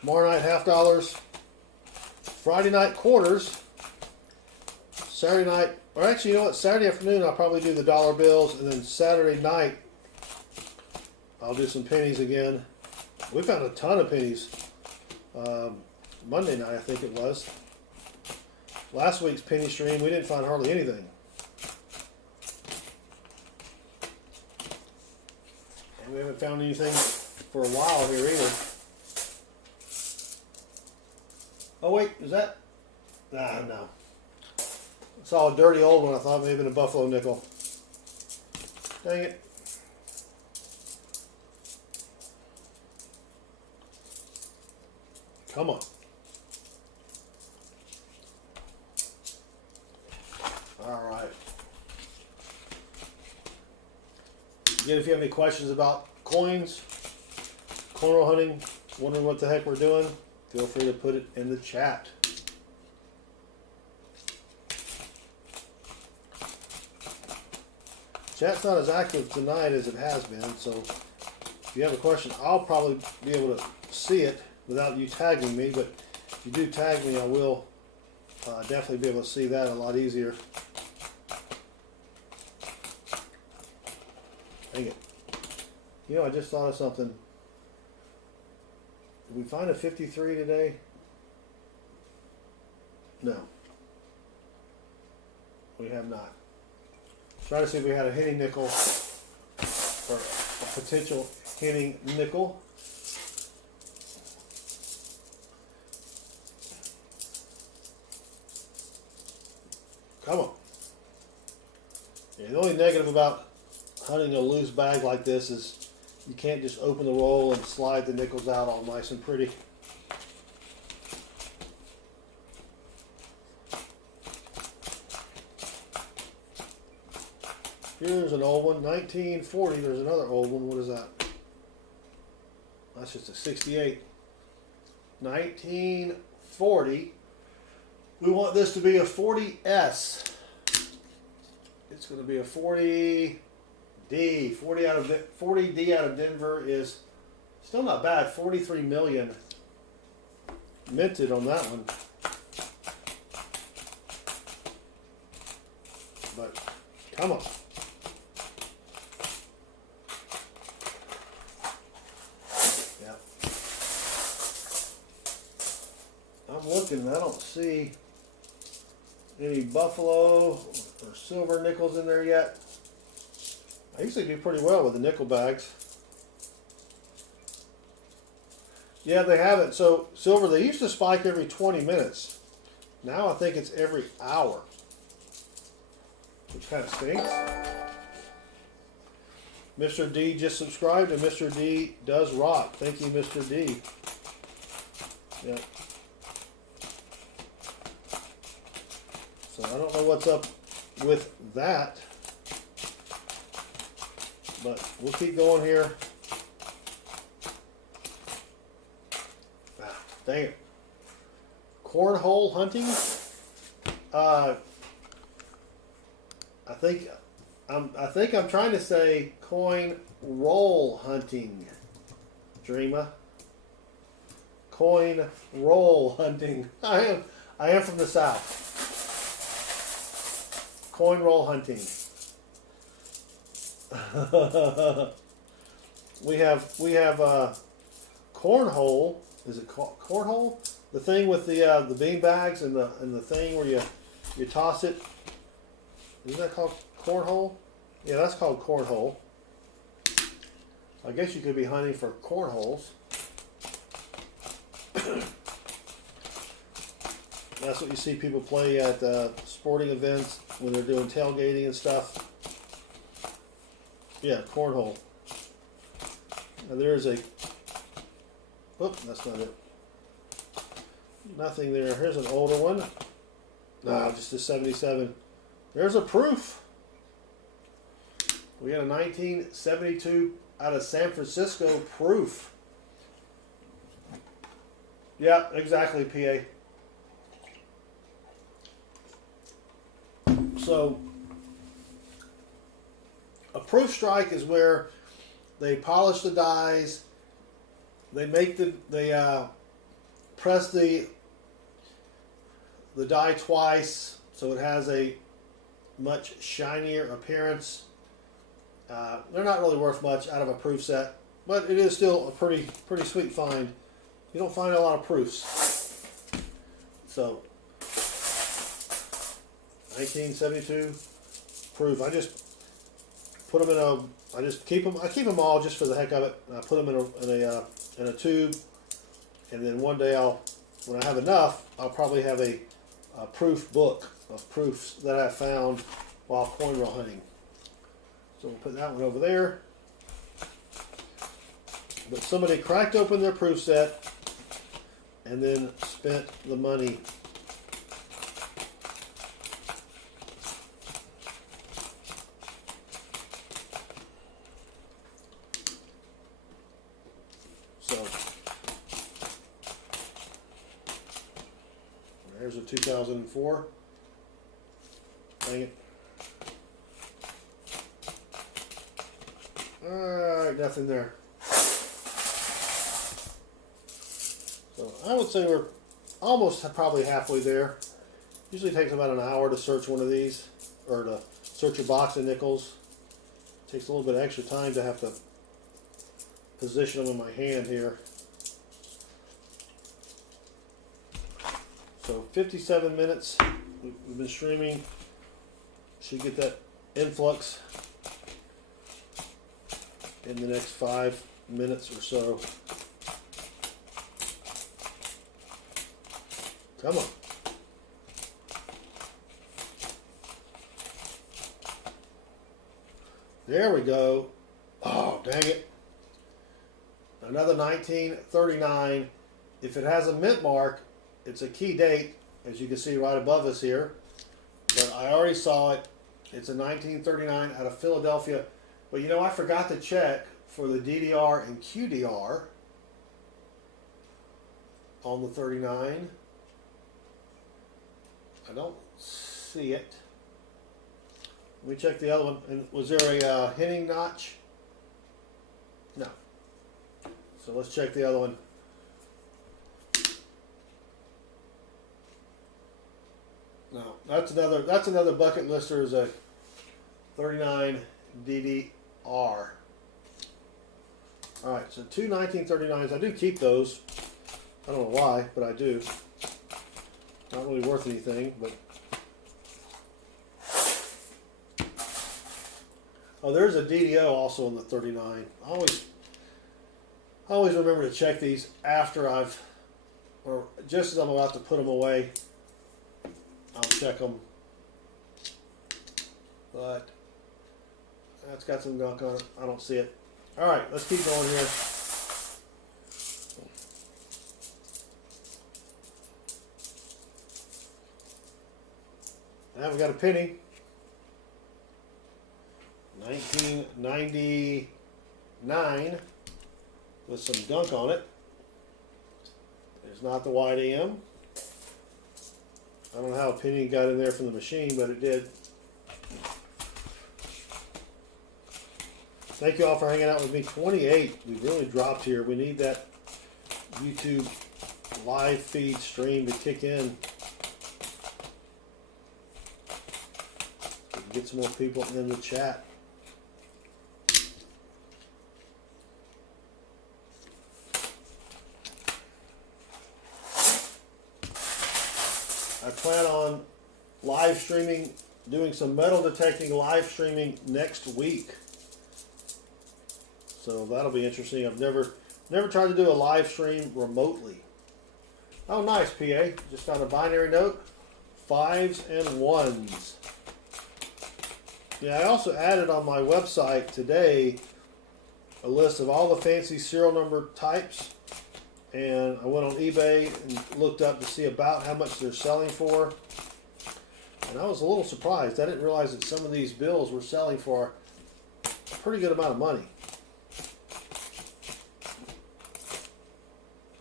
Tomorrow night, $half dollars. Friday night quarters. Saturday night, or actually, you know what? Saturday afternoon I'll probably do the dollar bills, and then Saturday night I'll do some pennies again. We found a ton of pennies Monday night, I think it was. Last week's penny stream, we didn't find hardly anything. And we haven't found anything for a while here either. Oh wait, is that? Nah, no. I saw a dirty old one. I thought maybe a buffalo nickel. Dang it. Come on. All right. Again, if you have any questions about coins, coin roll hunting, wondering what the heck we're doing, feel free to put it in the chat. Chat's not as active tonight as it has been, so if you have a question, I'll probably be able to see it without you tagging me, but if you do tag me, I will definitely be able to see that a lot easier. Dang it. You know, I just thought of something. Did we find a 53 today? No. We have not. Try to see if we had a hitting nickel or a potential hitting nickel. Come on. Yeah, the only negative about hunting a loose bag like this is you can't just open the roll and slide the nickels out all nice and pretty. Here's an old one, 1940. There's another old one. What is that? That's just a 68. 1940. We want this to be a 40S. It's going to be a 40D. 40D out of Denver is still not bad. 43 million minted on that one. But come on. I'm looking, I don't see any buffalo or silver nickels in there yet. I usually do pretty well with the nickel bags. Yeah, they haven't. So silver, they used to spike every 20 minutes. Now I think it's every hour, which kind of stinks. Mr. D just subscribed, and Mr. D does rock. Thank you, Mr. D. Yeah. So I don't know what's up with that, but we'll keep going here. Ah, dang it. Cornhole hunting. I think I'm trying to say coin roll hunting. Dreama. Coin roll hunting. I am from the South. Coin roll hunting. we have cornhole. Is it cornhole? The thing with the bean bags and the thing where you toss it. Isn't that called cornhole? Yeah, that's called cornhole. I guess you could be hunting for cornholes. That's what you see people play at sporting events when they're doing tailgating and stuff. Yeah, cornhole. And there's a... Oop, that's not it. Nothing there. Here's an older one. Nah, just a 77. There's a proof. We got a 1972 out of San Francisco proof. Yeah, exactly, PA. So, a proof strike is where they polish the dies, they make they press the the die twice, so it has a much shinier appearance. They're not really worth much out of a proof set, but it is still a pretty sweet find. You don't find a lot of proofs. So 1972 proof. I just put them in a. I keep them all just for the heck of it. I put them in a tube, and then one day when I have enough, I'll probably have a proof book of proofs that I found while coin roll hunting. So we'll put that one over there. But somebody cracked open their proof set and then spent the money. So there's a 2004. Dang it. Alright, nothing there. So I would say we're almost probably halfway there. Usually takes about an hour to search one of these, or to search a box of nickels. Takes a little bit of extra time to have to position them in my hand here. So 57 minutes we've been streaming. Should get that influx in the next 5 minutes or so. Come on. There we go. Oh, dang it. Another 1939. If it has a mint mark, it's a key date, as you can see right above us here. But I already saw it. It's a 1939 out of Philadelphia. But you know, I forgot to check for the DDR and QDR on the 39. I don't see it. Let me check the other one. And was there a hinting notch? No. So let's check the other one. No, that's another bucket lister, is a 39 DDR. Alright, so two 1939s. I do keep those. I don't know why, but I do. Not really worth anything, but oh, there's a DDO also in the 39. I always remember to check these after or just as I'm about to put them away. I'll check them, but that's got some gunk on it. I don't see it. All right, let's keep going here. Now we got a penny. 1999 with some gunk on it. It's not the white AM. I don't know how a penny got in there from the machine, but it did. Thank you all for hanging out with me. 28. We really dropped here. We need that YouTube live feed stream to kick in. We can get some more people in the chat. I plan on live streaming, doing some metal detecting live streaming next week. So that'll be interesting. I've never tried to do a live stream remotely. Oh, nice, PA. Just found a binary note. 5s and 1s. Yeah, I also added on my website today a list of all the fancy serial number types. And I went on eBay and looked up to see about how much they're selling for. And I was a little surprised. I didn't realize that some of these bills were selling for a pretty good amount of money.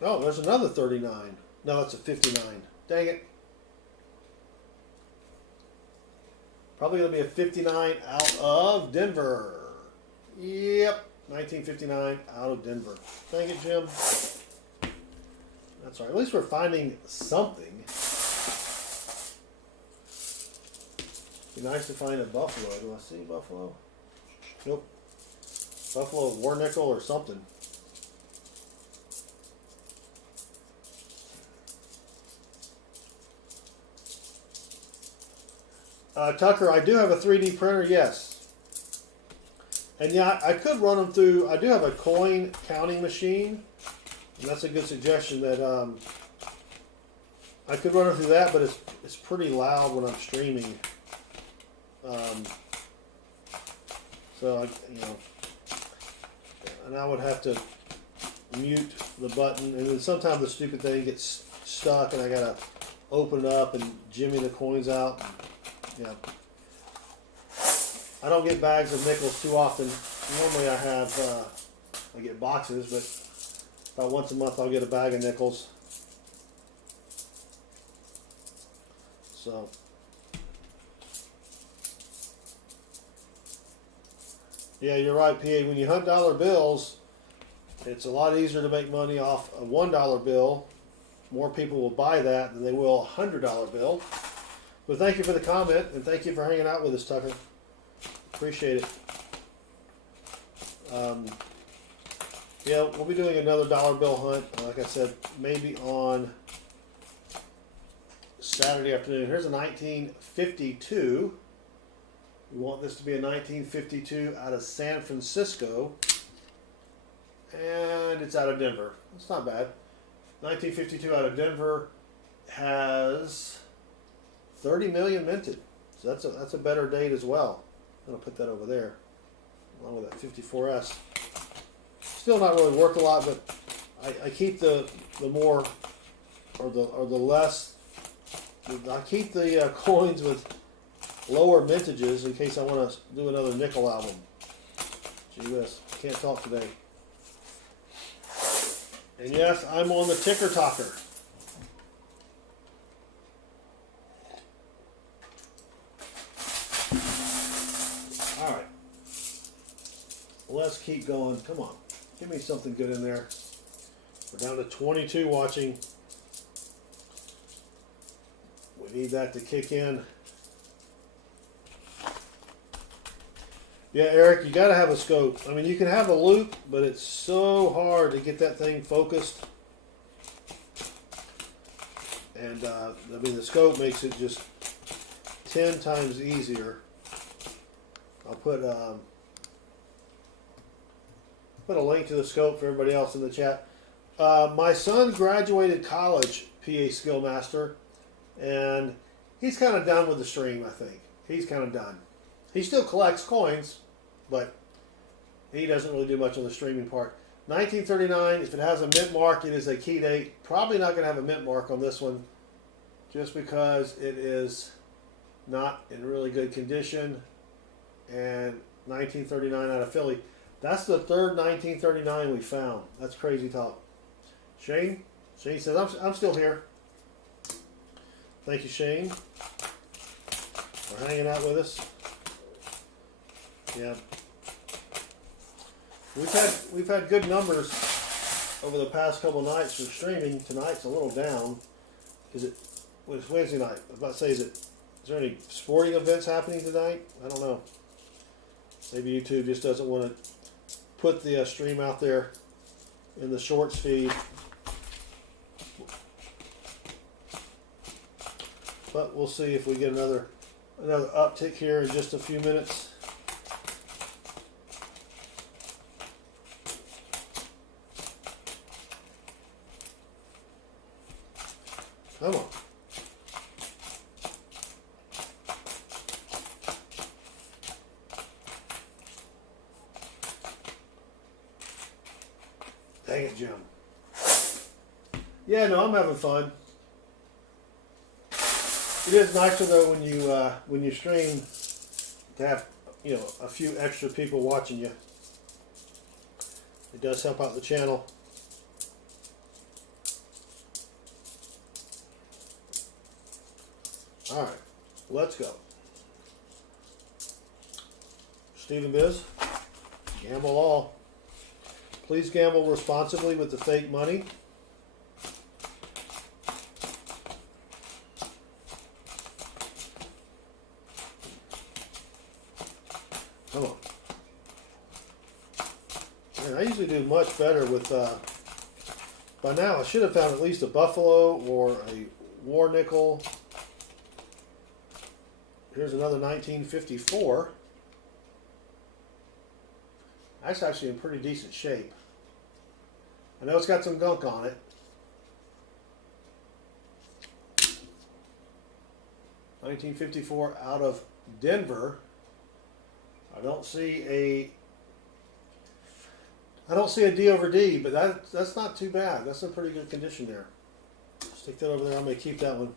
Oh, there's another 39. No, it's a 59. Dang it. Probably going to be a 59 out of Denver. Yep, 1959 out of Denver. Dang it, Jim. That's all right. At least we're finding something. Be nice to find a buffalo. Do I see a buffalo? Nope. Buffalo war nickel or something. Tucker, I do have a 3D printer, yes. And yeah, I could run them through, I do have a coin counting machine. And that's a good suggestion that I could run it through that, but it's pretty loud when I'm streaming. And I would have to mute the button, and then sometimes the stupid thing gets stuck, and I gotta open it up and jimmy the coins out. Yeah, I don't get bags of nickels too often. Normally I get boxes, but about once a month I'll get a bag of nickels. So. Yeah, you're right, PA. When you hunt dollar bills, it's a lot easier to make money off a $1 bill. More people will buy that than they will a $100 bill. But thank you for the comment, and thank you for hanging out with us, Tucker. Appreciate it. Yeah, we'll be doing another dollar bill hunt, like I said, maybe on Saturday afternoon. Here's a 1952. We want this to be a 1952 out of San Francisco, and it's out of Denver. It's not bad. 1952 out of Denver has 30 million minted, so that's a better date as well. I'm gonna put that over there along with that 54S. Still not really worth a lot, but I keep the more or the less. I keep the coins with lower mintages in case I want to do another nickel album. Gee whiz, can't talk today. And yes, I'm on the ticker talker. All right, let's keep going. Come on, give me something good in there. We're down to 22 watching. We need that to kick in. Yeah, Eric, you got to have a scope. I mean, you can have a loop, but it's so hard to get that thing focused. And, I mean, the scope makes it just 10 times easier. I'll put a link to the scope for everybody else in the chat. My son graduated college, PA Skill Master, and he's kind of done with the stream, I think. He's kind of done. He still collects coins, but he doesn't really do much on the streaming part. 1939, if it has a mint mark, it is a key date. Probably not going to have a mint mark on this one just because it is not in really good condition. And 1939 out of Philly. That's the third 1939 we found. That's crazy talk. Shane says, I'm still here. Thank you, Shane, for hanging out with us. Yeah, we've had good numbers over the past couple of nights for streaming. Tonight's a little down. It's Wednesday night. I was about to say, is there any sporting events happening tonight? I don't know. Maybe YouTube just doesn't want to put the stream out there in the shorts feed. But we'll see if we get another uptick here in just a few minutes. Come on. Dang it, Jim. Yeah, no, I'm having fun. It is nicer though when you stream to have a few extra people watching you. It does help out the channel. All right, let's go. Stephen Biz, gamble all. Please gamble responsibly with the fake money. Come on. Man, I usually do much better with, by now I should have found at least a buffalo or a war nickel. Here's another 1954. That's actually in pretty decent shape. I know it's got some gunk on it. 1954 out of Denver. I don't see a D over D, but that's not too bad. That's in pretty good condition there. Stick that over there. I'm going to keep that one.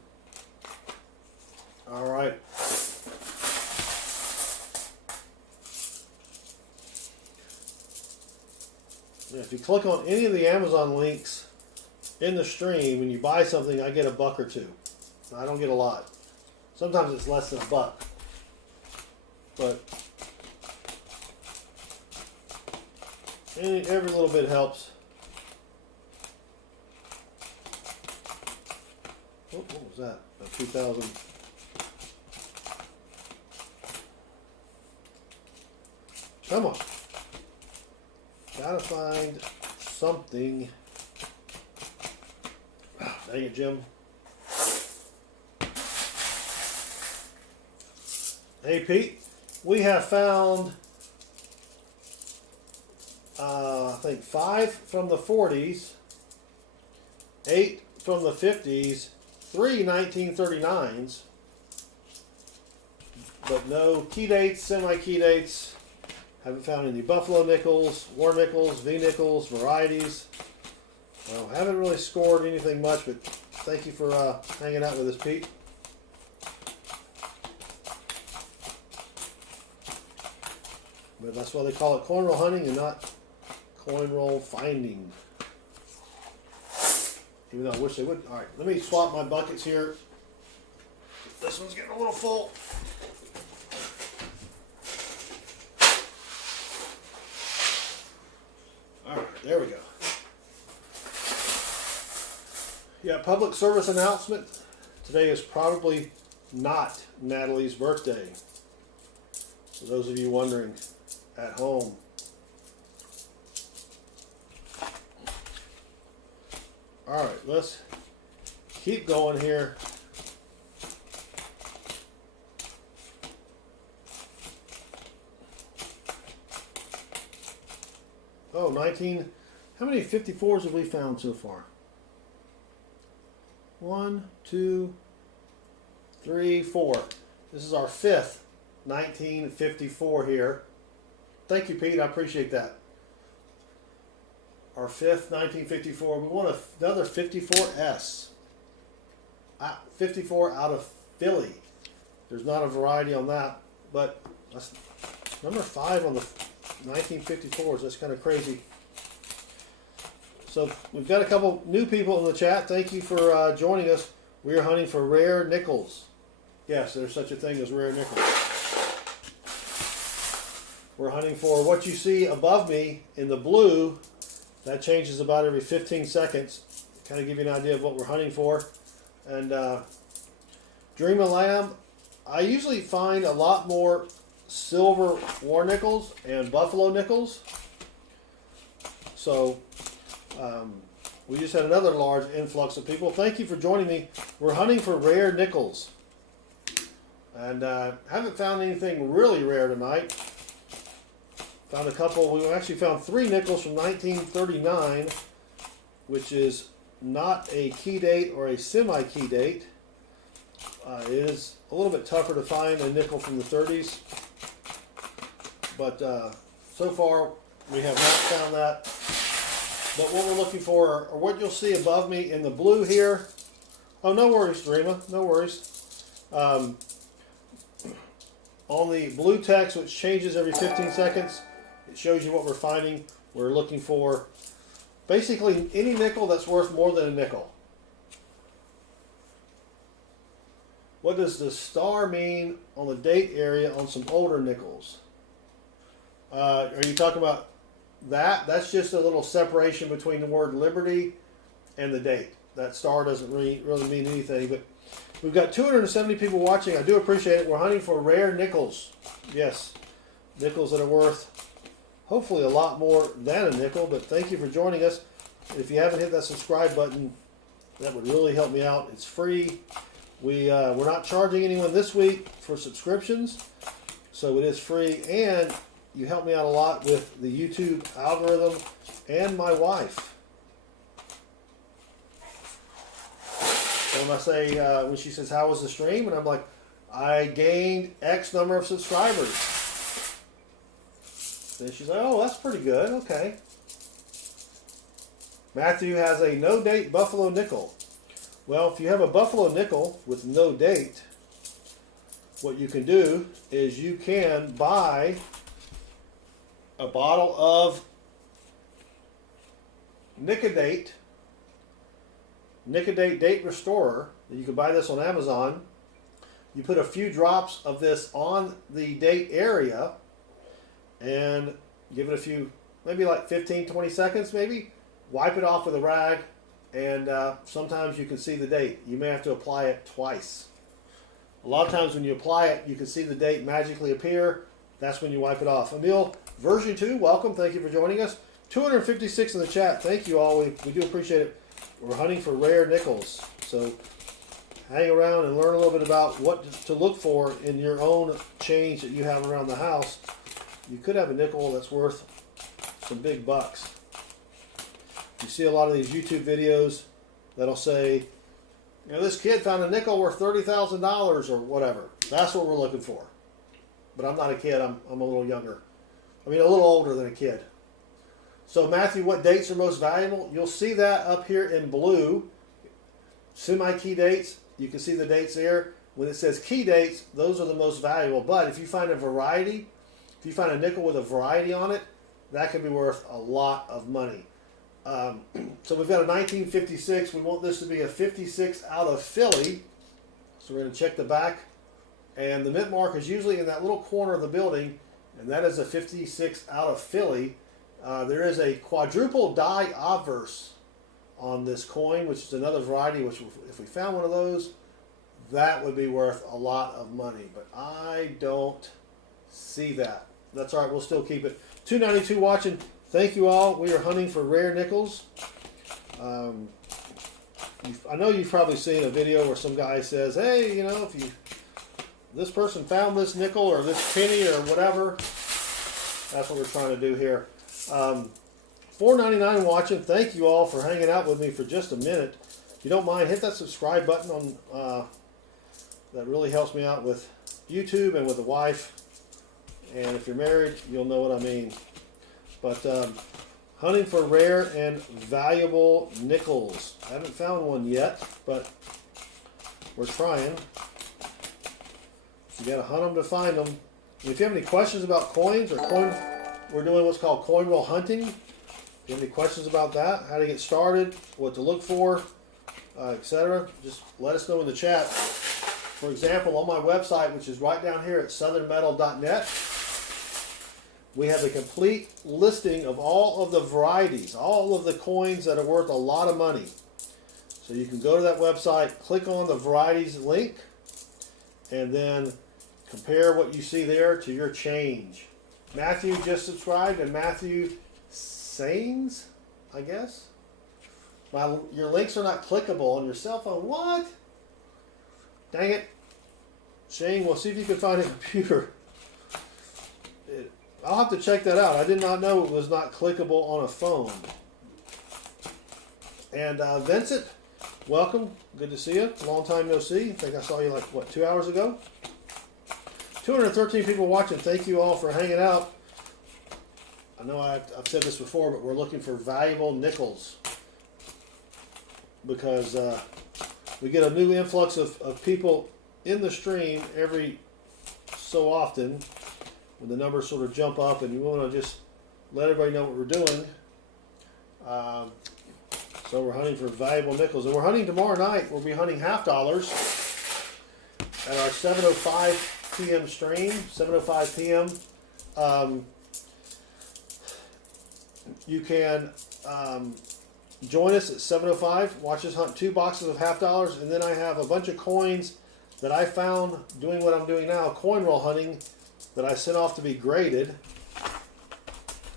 All right. Yeah, if you click on any of the Amazon links in the stream, when you buy something, I get $1 or $2. I don't get a lot. Sometimes it's less than $1. But every little bit helps. Oh, what was that? 2000. Come on. Gotta find something. Oh, dang it, Jim. Hey, Pete. We have found, I think 5 from the 40s, 8 from the 50s, 3 1939s, but no key dates, semi-key dates. Haven't found any buffalo nickels, war nickels, V nickels, varieties. Well, haven't really scored anything much, but thank you for hanging out with us, Pete. But that's why they call it coin roll hunting and not coin roll finding. Even though I wish they would. All right, let me swap my buckets here. This one's getting a little full. All right, there we go. Yeah, public service announcement. Today is probably not Natalie's birthday. For those of you wondering at home. All right, let's keep going here. Oh, 19. How many 54s have we found so far? 1, 2, 3, 4. This is our 5th 1954 here. Thank you, Pete. I appreciate that. Our 5th 1954. We want another 54S. 54 out of Philly. There's not a variety on that, but that's number 5 on the 1954s. That's kind of crazy. So we've got a couple new people in the chat. Thank you for joining us. We are hunting for rare nickels. Yes, there's such a thing as rare nickels. We're hunting for what you see above me in the blue. That changes about every 15 seconds. Kind of give you an idea of what we're hunting for. And Dream of Lamb, I usually find a lot more silver war nickels and buffalo nickels. So we just had another large influx of people. Thank you for joining me. We're hunting for rare nickels. And haven't found anything really rare tonight. Found a couple. We actually found 3 nickels from 1939, which is not a key date or a semi-key date. It is a little bit tougher to find a nickel from the 30s. But so far, we have not found that. But what we're looking for, or what you'll see above me in the blue here. Oh, no worries, Dreama. No worries. On the blue text, which changes every 15 seconds, it shows you what we're finding. We're looking for basically any nickel that's worth more than a nickel. What does the star mean on the date area on some older nickels? Are you talking about that? That's just a little separation between the word liberty and the date. That star doesn't really mean anything, but we've got 270 people watching. I do appreciate it. We're hunting for rare nickels. Yes. Nickels that are worth hopefully a lot more than a nickel, but thank you for joining us. If you haven't hit that subscribe button, that would really help me out. It's free. We're not charging anyone this week for subscriptions, so it is free, and you help me out a lot with the YouTube algorithm and my wife. So when I say, when she says, how was the stream? And I'm like, I gained X number of subscribers. Then she's like, oh, that's pretty good. Okay. Matthew has a no date buffalo nickel. Well, if you have a buffalo nickel with no date, what you can do is you can buy a bottle of Nicodate Date Restorer. You can buy this on Amazon. You put a few drops of this on the date area and give it a few, maybe like 15-20 seconds maybe. Wipe it off with a rag, and sometimes you can see the date. You may have to apply it twice. A lot of times when you apply it, you can see the date magically appear. That's when you wipe it off. Emil, version 2, welcome. Thank you for joining us. 256 in the chat. Thank you all. We do appreciate it. We're hunting for rare nickels. So hang around and learn a little bit about what to look for in your own change that you have around the house. You could have a nickel that's worth some big bucks. You see a lot of these YouTube videos that'll say, you know, this kid found a nickel worth $30,000 or whatever. That's what we're looking for. But I'm not a kid. I'm a little younger. I mean, a little older than a kid. So Matthew, what dates are most valuable? You'll see that up here in blue. Semi-key dates. You can see the dates there. When it says key dates, those are the most valuable. But if you find a variety, if you find a nickel with a variety on it, that could be worth a lot of money. So we've got a 1956. We want this to be a 56 out of Philly. So we're going to check the back. And the mint mark is usually in that little corner of the building. And that is a 56 out of Philly. There is a quadruple die obverse on this coin, which is another variety, which if we found one of those, that would be worth a lot of money. But I don't see that. That's all right. We'll still keep it. 292 watching. Thank you all. We are hunting for rare nickels. I know you've probably seen a video where some guy says, hey, you know, if this person found this nickel or this penny or whatever, that's what we're trying to do here. 499 watching. Thank you all for hanging out with me for just a minute. If you don't mind, hit that subscribe button on. That really helps me out with YouTube and with the wife. And if you're married, you'll know what I mean. But hunting for rare and valuable nickels. I haven't found one yet, but we're trying. You gotta hunt them to find them. And if you have any questions about coins or coin, we're doing what's called coinrollhunting. If you have any questions about that, how to get started, what to look for, etc., just let us know in the chat. For example, on my website, which is right down here at southernmetal.net, we have a complete listing of all of the varieties, all of the coins that are worth a lot of money. So you can go to that website, click on the varieties link, and then compare what you see there to your change. Matthew just subscribed, and Matthew Sains, I guess. Your links are not clickable on your cell phone. What? Dang it. Shane, well, see if you can find a computer. I'll have to check that out. I did not know it was not clickable on a phone. And Vincent, welcome. Good to see you. Long time no see. I think I saw you like, what, 2 hours ago? 213 people watching. Thank you all for hanging out. I know I've said this before, but we're looking for valuable nickels. Because we get a new influx of people in the stream every so often. When the numbers sort of jump up, and you want to just let everybody know what we're doing. So we're hunting for valuable nickels. And we're hunting tomorrow night. We'll be hunting $halfdollars at our 7:05 p.m. stream. 7:05 p.m. You can join us at 7:05. Watch us hunt 2 boxes of $halfdollars. And then I have a bunch of coins that I found doing what I'm doing now, coin roll hunting, that I sent off to be graded.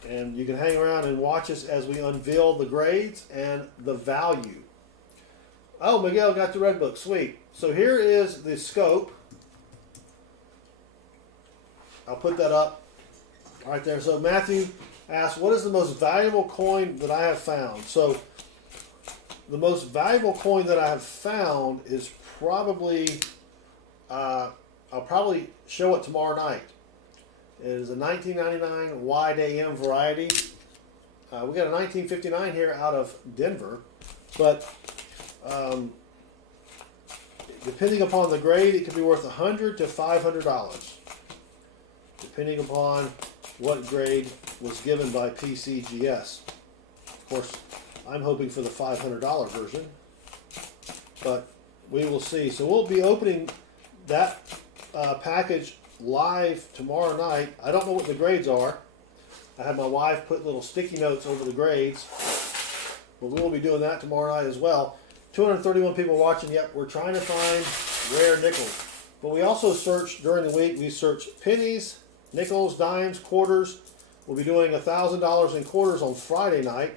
And you can hang around and watch us as we unveil the grades and the value. Oh, Miguel got the red book. Sweet. So here is the scope. I'll put that up right there. So Matthew asked, what is the most valuable coin that I have found? So the most valuable coin that I have found is probably, I'll probably show it tomorrow night. It is a 1999 wide AM variety. We got a 1959 here out of Denver, but depending upon the grade, it could be worth $100 to $500, depending upon what grade was given by PCGS. Of course, I'm hoping for the $500 version, but we will see. So we'll be opening that package live tomorrow night. I don't know what the grades are. I had my wife put little sticky notes over the grades, but we will be doing that tomorrow night as well. 231 people watching. Yep, we're trying to find rare nickels. But we also search during the week. We search pennies, nickels, dimes, quarters. We'll be doing $1,000 in quarters on Friday night.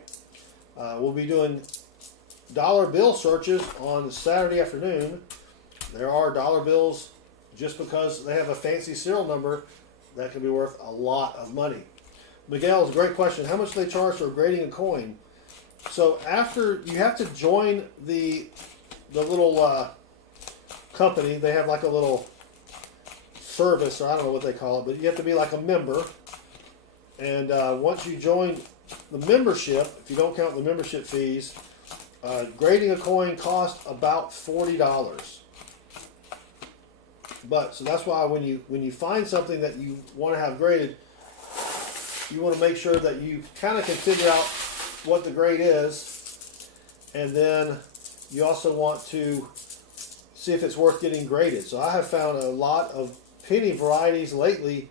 We'll be doing dollar bill searches on Saturday afternoon. There are dollar bills, just because they have a fancy serial number, that can be worth a lot of money. Miguel, it's a great question. How much do they charge for grading a coin? So after you have to join the little company, they have like a little service, or I don't know what they call it, but you have to be like a member. And once you join the membership, if you don't count the membership fees, grading a coin costs about $40. But so that's why when you find something that you want to have graded, you want to make sure that you kind of can figure out what the grade is, and then you also want to see if it's worth getting graded. So I have found a lot of penny varieties lately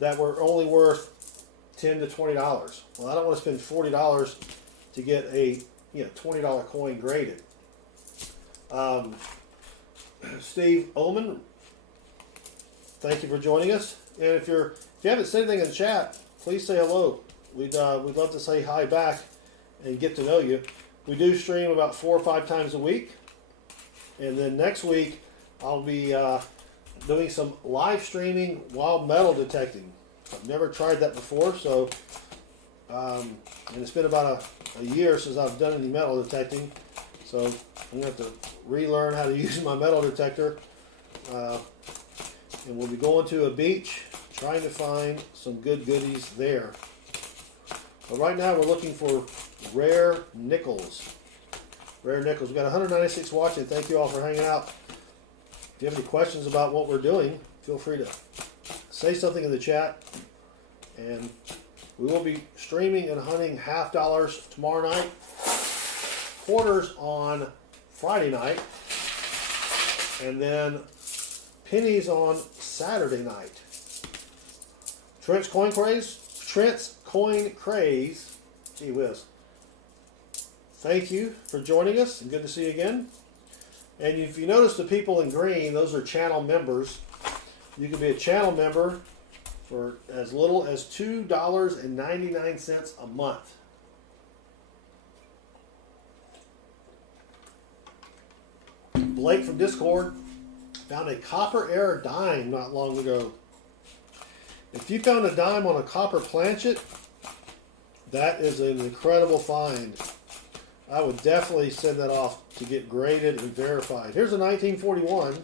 that were only worth $10 to $20. Well, I don't want to spend $40 to get a $20 coin graded. Steve Ullman, thank you for joining us. And if you haven't said anything in the chat, please say hello. We'd love to say hi back and get to know you. We do stream about 4 or 5 times a week, and then next week I'll be doing some live streaming while metal detecting. I've never tried that before, so and it's been about a year since I've done any metal detecting, so I'm gonna have to relearn how to use my metal detector. And we'll be going to a beach, trying to find some good goodies there. But right now we're looking for rare nickels. Rare nickels. We've got 196 watching. Thank you all for hanging out. If you have any questions about what we're doing, feel free to say something in the chat. And we will be streaming and hunting $half tomorrow night, quarters on Friday night, and then pennies on Saturday night. Trent's Coin Craze. Gee whiz. Thank you for joining us, and good to see you again. And if you notice the people in green, those are channel members. You can be a channel member for as little as $2.99 a month. Blake from Discord found a copper era dime not long ago. If you found a dime on a copper planchet, that is an incredible find. I would definitely send that off to get graded and verified. Here's a 1941.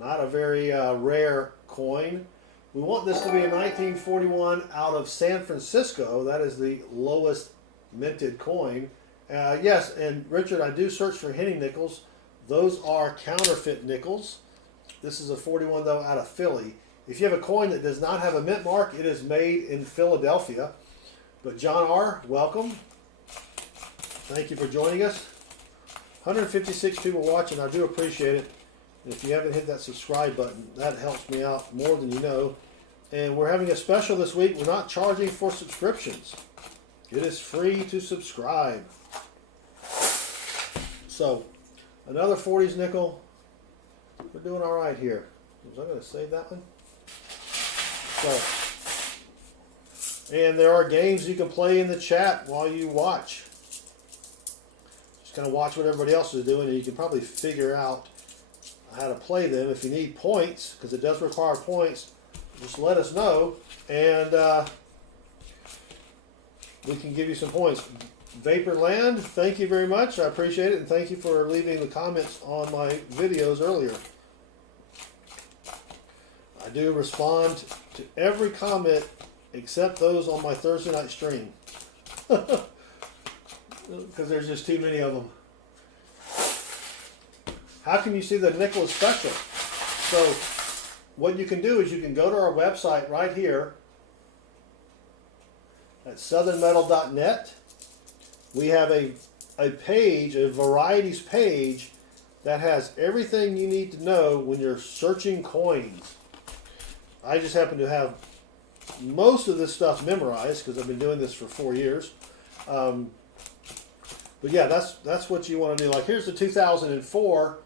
Not a very rare coin. We want this to be a 1941 out of San Francisco. That is the lowest minted coin. Yes, and Richard, I do search for henny nickels. Those are counterfeit nickels. This is a 41 though out of Philly. If you have a coin that does not have a mint mark, it is made in Philadelphia. But John R., welcome. Thank you for joining us. 156 people watching. I do appreciate it. And if you haven't hit that subscribe button, that helps me out more than you know. And we're having a special this week. We're not charging for subscriptions. It is free to subscribe. So, another 40s nickel. We're doing all right here. Was I going to save that one? So, and there are games you can play in the chat while you watch. Just kind of watch what everybody else is doing, and you can probably figure out how to play them. If you need points, because it does require points, just let us know, and we can give you some points. Vaporland, thank you very much. I appreciate it, and thank you for leaving the comments on my videos earlier. I do respond to every comment except those on my Thursday night stream, because there's just too many of them. How can you see the nickel is special? So what you can do is you can go to our website right here at southernmetal.net. We have a page, a varieties page, that has everything you need to know when you're searching coins. I just happen to have most of this stuff memorized because I've been doing this for 4 years. But yeah, that's what you want to do. Like here's the 2004,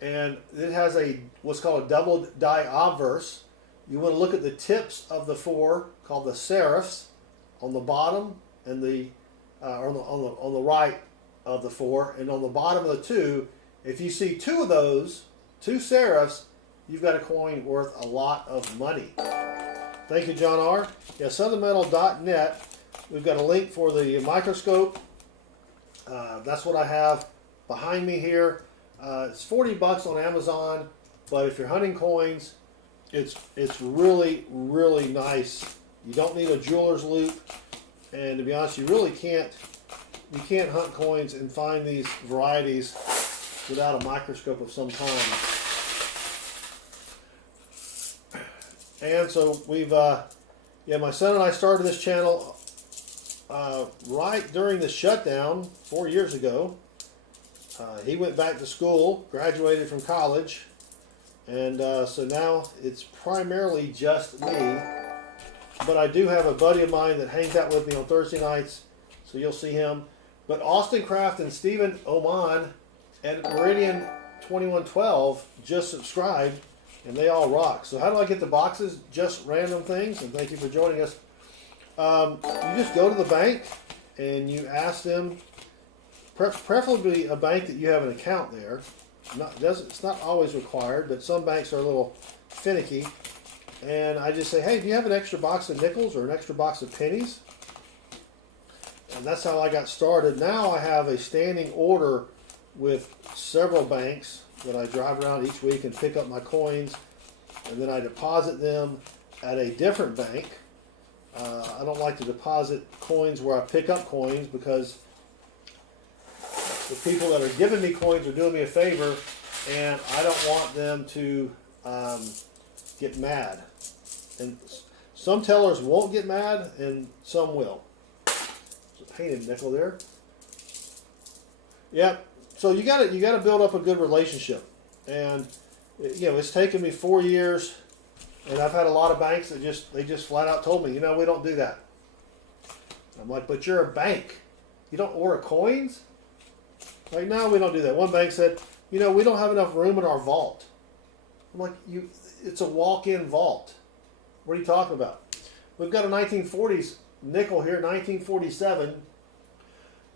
and it has what's called a double die obverse. You want to look at the tips of the 4, called the serifs, on the bottom and on the right of the 4, and on the bottom of the 2. If you see 2 of those, 2 serifs, you've got a coin worth a lot of money. Thank you, John R. Yeah, southernmetal.net. We've got a link for the microscope. That's what I have behind me here. It's $40 on Amazon, but if you're hunting coins, it's really, really nice. You don't need a jeweler's loupe, and to be honest, you can't hunt coins and find these varieties without a microscope of some kind. And so we've, my son and I started this channel right during the shutdown 4 years ago. He went back to school, graduated from college, and so now it's primarily just me. But I do have a buddy of mine that hangs out with me on Thursday nights, so you'll see him. But Austin Craft and Stephen Oman and Meridian 2112 just subscribed, and they all rock. So how do I get the boxes? Just random things, and thank you for joining us. You just go to the bank and you ask them, preferably a bank that you have an account there. It's not always required, but some banks are a little finicky. And I just say, hey, do you have an extra box of nickels or an extra box of pennies? And that's how I got started. Now I have a standing order with several banks that I drive around each week and pick up my coins, and then I deposit them at a different bank. I don't like to deposit coins where I pick up coins, because the people that are giving me coins are doing me a favor, and I don't want them to get mad. And some tellers won't get mad, and some will. There's a painted nickel there. Yep. So you got to build up a good relationship, and it's taken me 4 years, and I've had a lot of banks that they just flat out told me, we don't do that. I'm like, but you're a bank, you don't order coins? Like, no, we don't do that. One bank said, we don't have enough room in our vault. I'm like, it's a walk-in vault. What are you talking about? We've got a 1940s nickel here, 1947.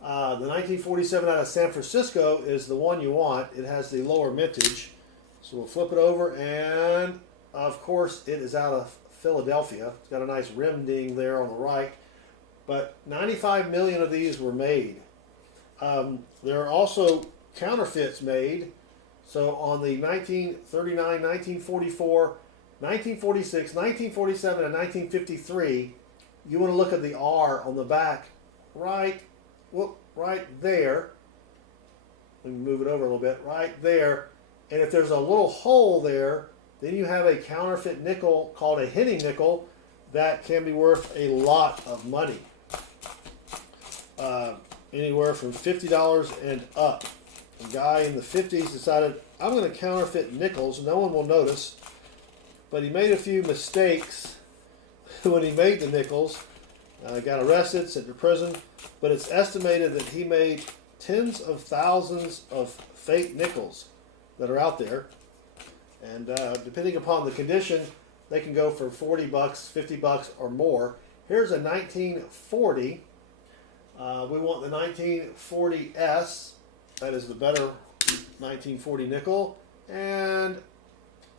The 1947 out of San Francisco is the one you want. It has the lower mintage. So we'll flip it over, and of course it is out of Philadelphia. It's got a nice rim ding there on the right. But 95 million of these were made. There are also counterfeits made. So on the 1939, 1944, 1946, 1947, and 1953, you want to look at the R on the back right there. Let me move it over a little bit. Right there. And if there's a little hole there, then you have a counterfeit nickel called a henning nickel that can be worth a lot of money. Anywhere from $50 and up. A guy in the 50s decided, I'm going to counterfeit nickels. No one will notice. But he made a few mistakes when he made the nickels. Got arrested, sent to prison. But it's estimated that he made tens of thousands of fake nickels that are out there. And depending upon the condition, they can go for 40 bucks, 50 bucks, or more. Here's a 1940. We want the 1940S. That is the better 1940 nickel. And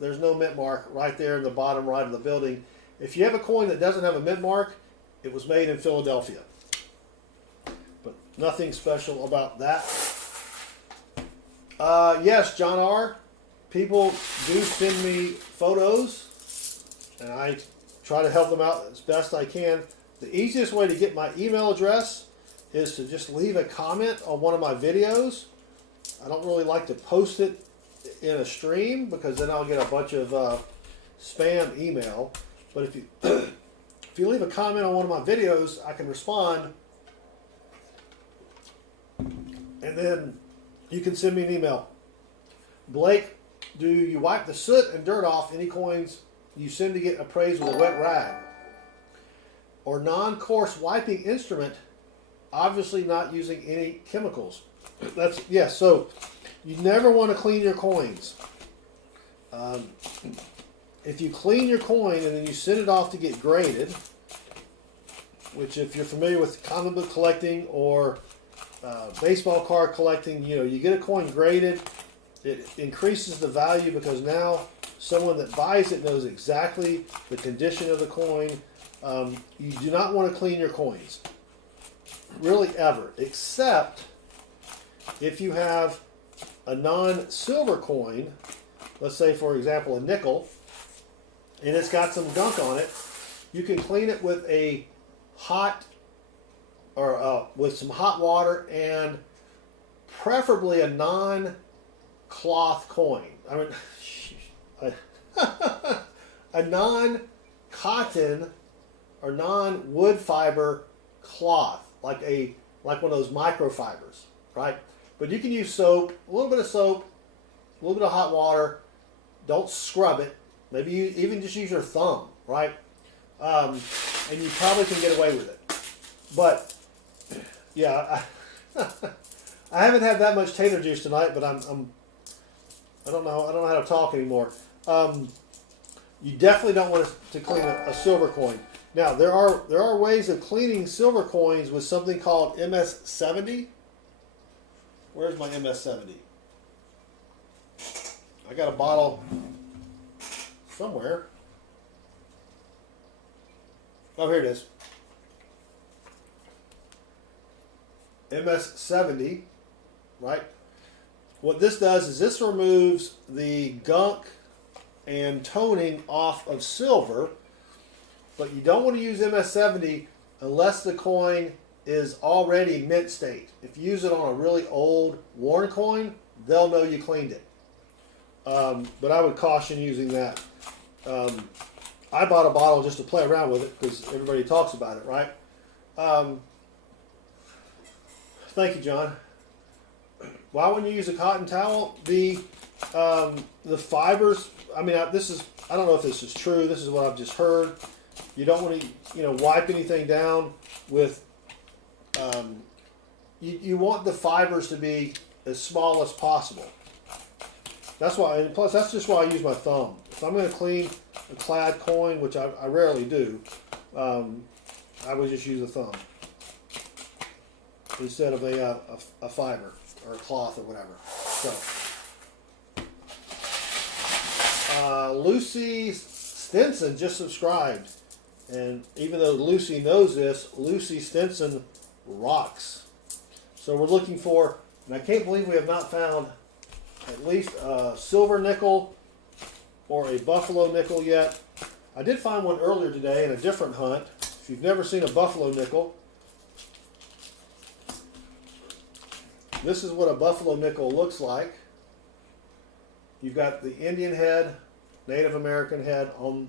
there's no mint mark right there in the bottom right of the building. If you have a coin that doesn't have a mint mark, it was made in Philadelphia. But nothing special about that. Yes, John R. People do send me photos, and I try to help them out as best I can. The easiest way to get my email address is to just leave a comment on one of my videos. I don't really like to post it in a stream because then I'll get a bunch of spam email. But if you if you leave a comment on one of my videos, I can respond, and then you can send me an email. Blake, do you wipe the soot and dirt off any coins you send to get appraised with a wet rag? Or non-coarse wiping instrument, obviously not using any chemicals. That's, yes, so you never want to clean your coins. If you clean your coin and then you send it off to get graded, which if you're familiar with comic book collecting or baseball card collecting, you know, you get a coin graded, it increases the value because now someone that buys it knows exactly the condition of the coin. You do not want to clean your coins, really ever, except if you have a non-silver coin, let's say for example a nickel, and it's got some gunk on it. You can clean it with a hot, or with some hot water, and preferably a non-cloth coin. I mean, a non-cotton or non-wood fiber cloth, like one of those microfibers, right? But you can use soap, a little bit of soap, a little bit of hot water. Don't scrub it. Maybe you even just use your thumb, right? And you probably can get away with it. But yeah, I haven't had that much tater juice tonight, but I don't know how to talk anymore. You definitely don't want to clean a silver coin. Now there are ways of cleaning silver coins with something called MS-70. Where's my MS-70? I got a bottle somewhere. Oh, here it is. MS-70, right? What this does is this removes the gunk and toning off of silver, but you don't want to use MS-70 unless the coin is already mint state. If you use it on a really old, worn coin, they'll know you cleaned it. But I would caution using that. I bought a bottle just to play around with it because everybody talks about it, right? Thank you, John. Why wouldn't you use a cotton towel? The fibers. I mean, I don't know if this is true. This is what I've just heard. You don't want to, wipe anything down with. You want the fibers to be as small as possible. That's why, and plus that's just why I use my thumb. If I'm going to clean a clad coin, which I rarely do, I would just use a thumb instead of a fiber or a cloth or whatever. So, Lucy Stinson just subscribed, and even though Lucy knows this, Lucy Stinson rocks. So we're looking for, and I can't believe we have not found at least a silver nickel or a buffalo nickel yet. I did find one earlier today in a different hunt. If you've never seen a buffalo nickel, this is what a buffalo nickel looks like. You've got the Indian head, Native American head on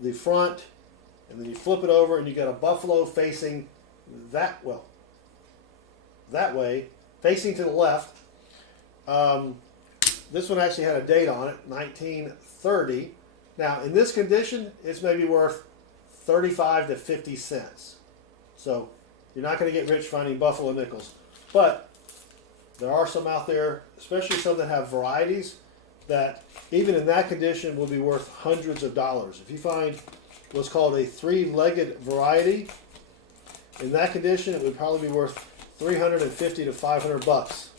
the front, and then you flip it over and you got a buffalo facing that way, facing to the left. This one actually had a date on it, 1930. Now, in this condition, it's maybe worth 35 to 50 cents. So, you're not going to get rich finding buffalo nickels. But, there are some out there, especially some that have varieties. that even in that condition will be worth hundreds of dollars. If you find what's called a three-legged variety, in that condition it would probably be worth 350 to 500 bucks.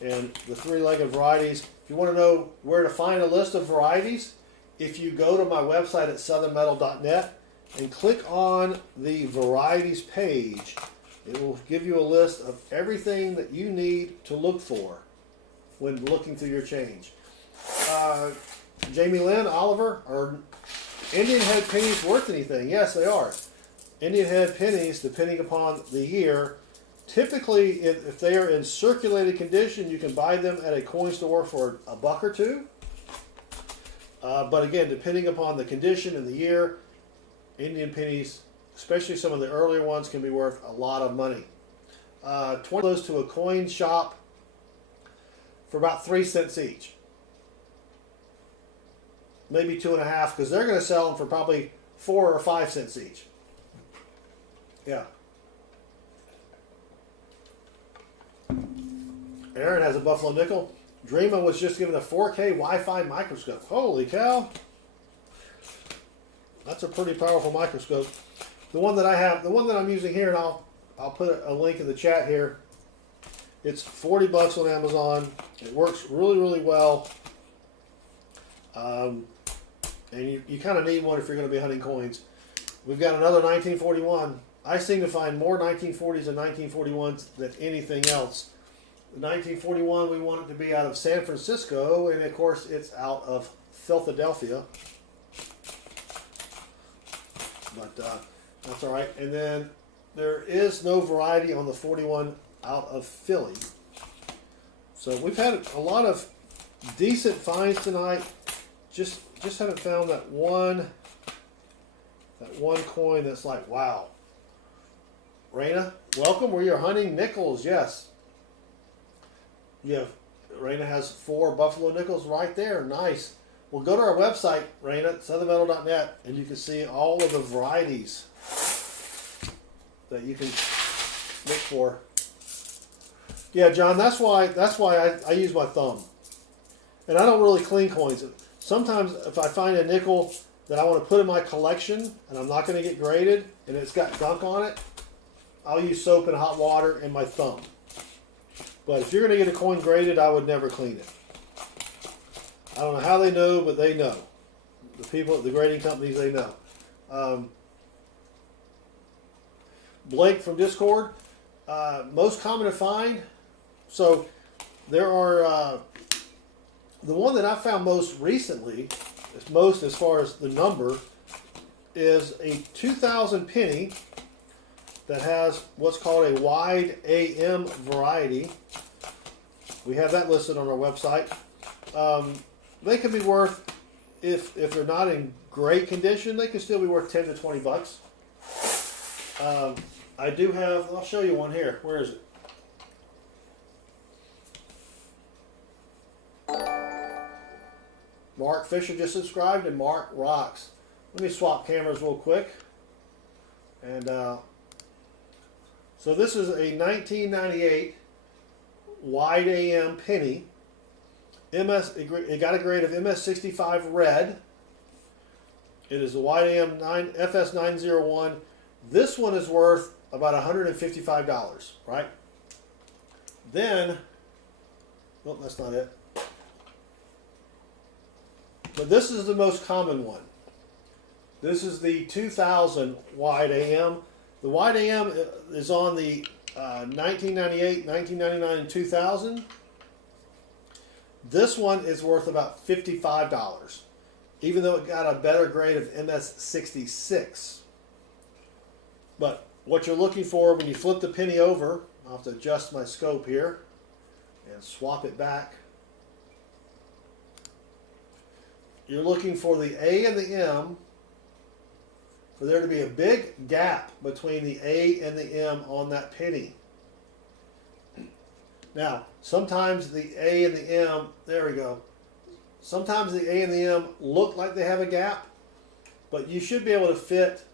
And the three-legged varieties, if you want to know where to find a list of varieties, if you go to my website at southernmetal.net and click on the varieties page, it will give you a list of everything that you need to look for when looking through your change. Jamie Lynn, Oliver, are Indian head pennies worth anything? Yes, they are. Indian head pennies, depending upon the year, typically if they are in circulated condition, you can buy them at a coin store for $1 or $2. But again, depending upon the condition and the year, Indian pennies, especially some of the earlier ones, can be worth a lot of money. 20 goes to a coin shop for about 3 cents each. Maybe 2.5, because they're going to sell them for probably 4 or 5 cents each. Yeah. Aaron has a buffalo nickel. Dreama was just given a 4K Wi-Fi microscope. Holy cow. That's a pretty powerful microscope. The one that I have, the one that I'm using here, and I'll put a link in the chat here. It's 40 bucks on Amazon. It works really, really well. And you kind of need one if you're going to be hunting coins. We've got another 1941. I seem to find more 1940s and 1941s than anything else. The 1941, we want it to be out of San Francisco, and of course it's out of Philadelphia. But that's all right. And then there is no variety on the 41 out of Philly. So we've had a lot of decent finds tonight. Just haven't found that one coin that's like, wow. Raina, welcome. We are hunting nickels. Yes. Yeah, Raina has 4 buffalo nickels right there. Nice. Well, go to our website, Raina, southernmetal.net, and you can see all of the varieties that you can look for. Yeah, John, that's why I use my thumb. And I don't really clean coins. Sometimes if I find a nickel that I want to put in my collection and I'm not going to get graded and it's got gunk on it, I'll use soap and hot water and my thumb. But if you're going to get a coin graded, I would never clean it. I don't know how they know, but they know. The people at the grading companies, they know. Blake from Discord, most common to find. So there are, the one that I found most recently, most as far as the number, is a 2000 penny that has what's called a wide AM variety. We have that listed on our website. They can be worth, if they're not in great condition, they can still be worth 10 to 20 bucks. I do have, I'll show you one here. Where is it? Mark Fisher just subscribed, and Mark rocks. Let me swap cameras real quick. And so this is a 1998 wide AM penny. It got a grade of MS65 red. It is a wide AM FS901. This one is worth about $155, right? Then, oh, that's not it. But this is the most common one. This is the 2000 wide AM. The wide AM is on the 1998, 1999, and 2000. This one is worth about $55, even though it got a better grade of MS66. But what you're looking for when you flip the penny over, I'll have to adjust my scope here and swap it back. You're looking for the A and the M, for there to be a big gap between the A and the M on that penny. Now, sometimes the A and the M, there we go. Sometimes the A and the M look like they have a gap, but you should be able to fit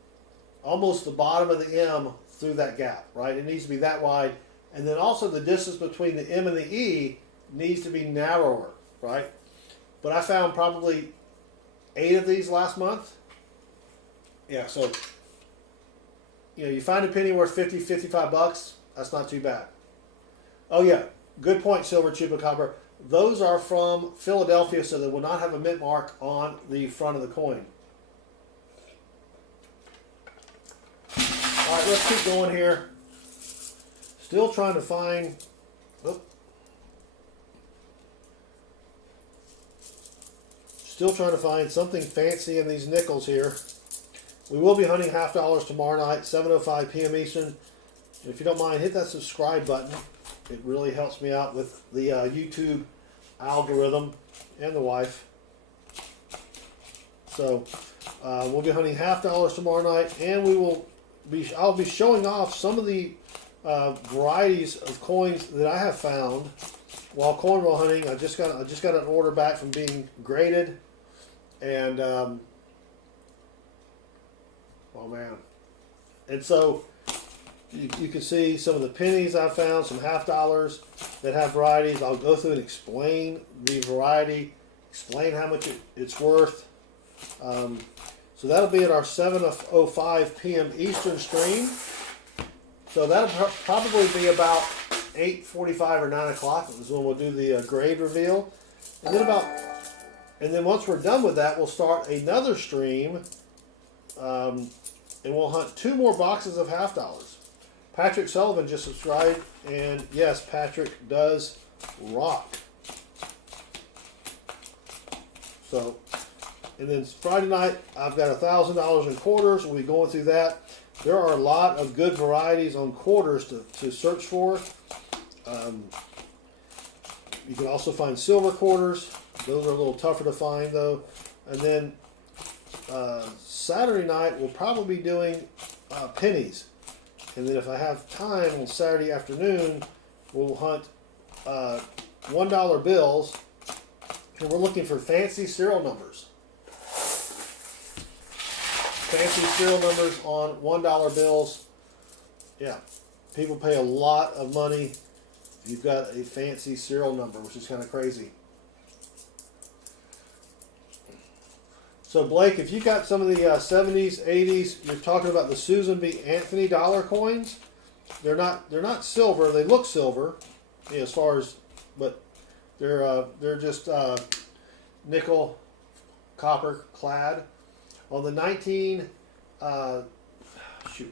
almost the bottom of the M through that gap, right? It needs to be that wide. And then also the distance between the M and the E needs to be narrower, right? But I found probably 8 of these last month. Yeah, so you find a penny worth 50, 55 bucks, that's not too bad. Oh yeah, good point, Silver Chupacabra. Those are from Philadelphia, so they will not have a mint mark on the front of the coin. All right, let's keep going here. Still trying to find, something fancy in these nickels here. We will be hunting half dollars tomorrow night, 7:05 p.m. Eastern. And if you don't mind, hit that subscribe button. It really helps me out with the YouTube algorithm and the wife. So we'll be hunting half dollars tomorrow night, and I'll be showing off some of the varieties of coins that I have found while coin roll hunting. I just got an order back from being graded, and oh man, and so you can see some of the pennies I found, some half dollars that have varieties. I'll go through and explain the variety, explain how much it's worth. So that'll be at our 7:05 p.m. Eastern stream. So that'll probably be about 8:45 or 9 o'clock is when we'll do the grade reveal. And then once we're done with that, we'll start another stream, and we'll hunt 2 more boxes of half dollars. Patrick Sullivan just subscribed, and yes, Patrick does rock. So, and then Friday night, I've got $1,000 in quarters. We'll be going through that. There are a lot of good varieties on quarters to search for. You can also find silver quarters. Those are a little tougher to find though. And then Saturday night, we'll probably be doing pennies. And then if I have time on Saturday afternoon, we'll hunt $1 bills. And we're looking for fancy serial numbers. Fancy serial numbers on $1 bills. Yeah, people pay a lot of money if you've got a fancy serial number, which is kind of crazy. So Blake, if you got some of the 70s, 80s, you're talking about the Susan B. Anthony dollar coins. They're not silver. They look silver, as far as, but they're just nickel, copper clad. On the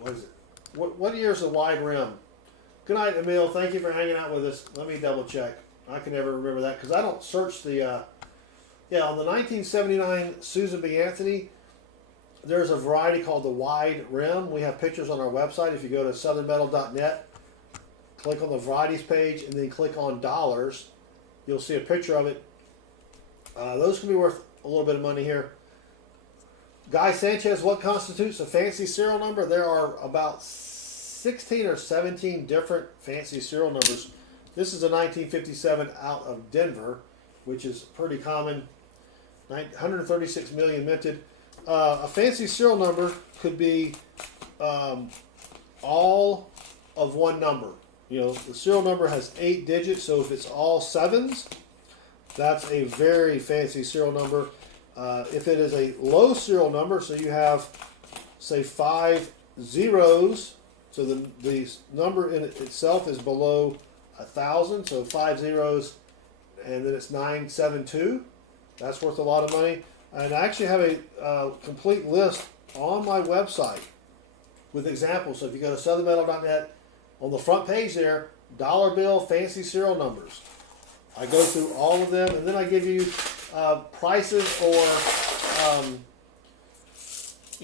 what is it? What year is the wide rim? Good night, Emil. Thank you for hanging out with us. Let me double check. I can never remember that because I don't search the. Yeah, on the 1979 Susan B. Anthony, there's a variety called the wide rim. We have pictures on our website. If you go to southernmetal.net, click on the varieties page, and then click on dollars, you'll see a picture of it. Those can be worth a little bit of money here. Guy Sanchez, what constitutes a fancy serial number? There are about 16 or 17 different fancy serial numbers. This is a 1957 out of Denver, which is pretty common. 136 million minted. A fancy serial number could be all of one number. The serial number has 8 digits, so if it's all 7s, that's a very fancy serial number. If it is a low serial number, so you have, say, 5 zeros, so the number in itself is below 1,000, so 5 zeros, and then it's 972. That's worth a lot of money. And I actually have a complete list on my website with examples. So if you go to southernmetal.net, on the front page there, dollar bill fancy serial numbers. I go through all of them, and then I give you prices or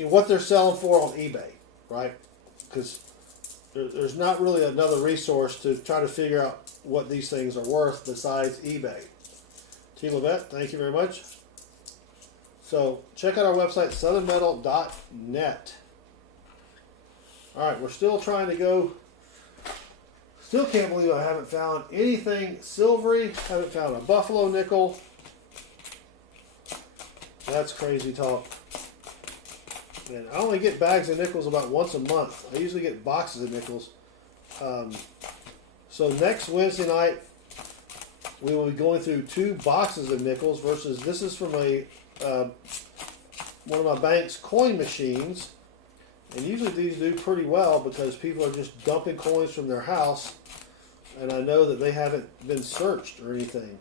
what they're selling for on eBay, right? Because there's not really another resource to try to figure out what these things are worth besides eBay. T. Levette, thank you very much. So check out our website, southernmetal.net. All right, we're still trying to go. Still can't believe I haven't found anything silvery. Haven't found a buffalo nickel. That's crazy talk. Man, I only get bags of nickels about once a month. I usually get boxes of nickels. So next Wednesday night, we will be going through 2 boxes of nickels versus this is from a one of my bank's coin machines. And usually these do pretty well because people are just dumping coins from their house, and I know that they haven't been searched or anything.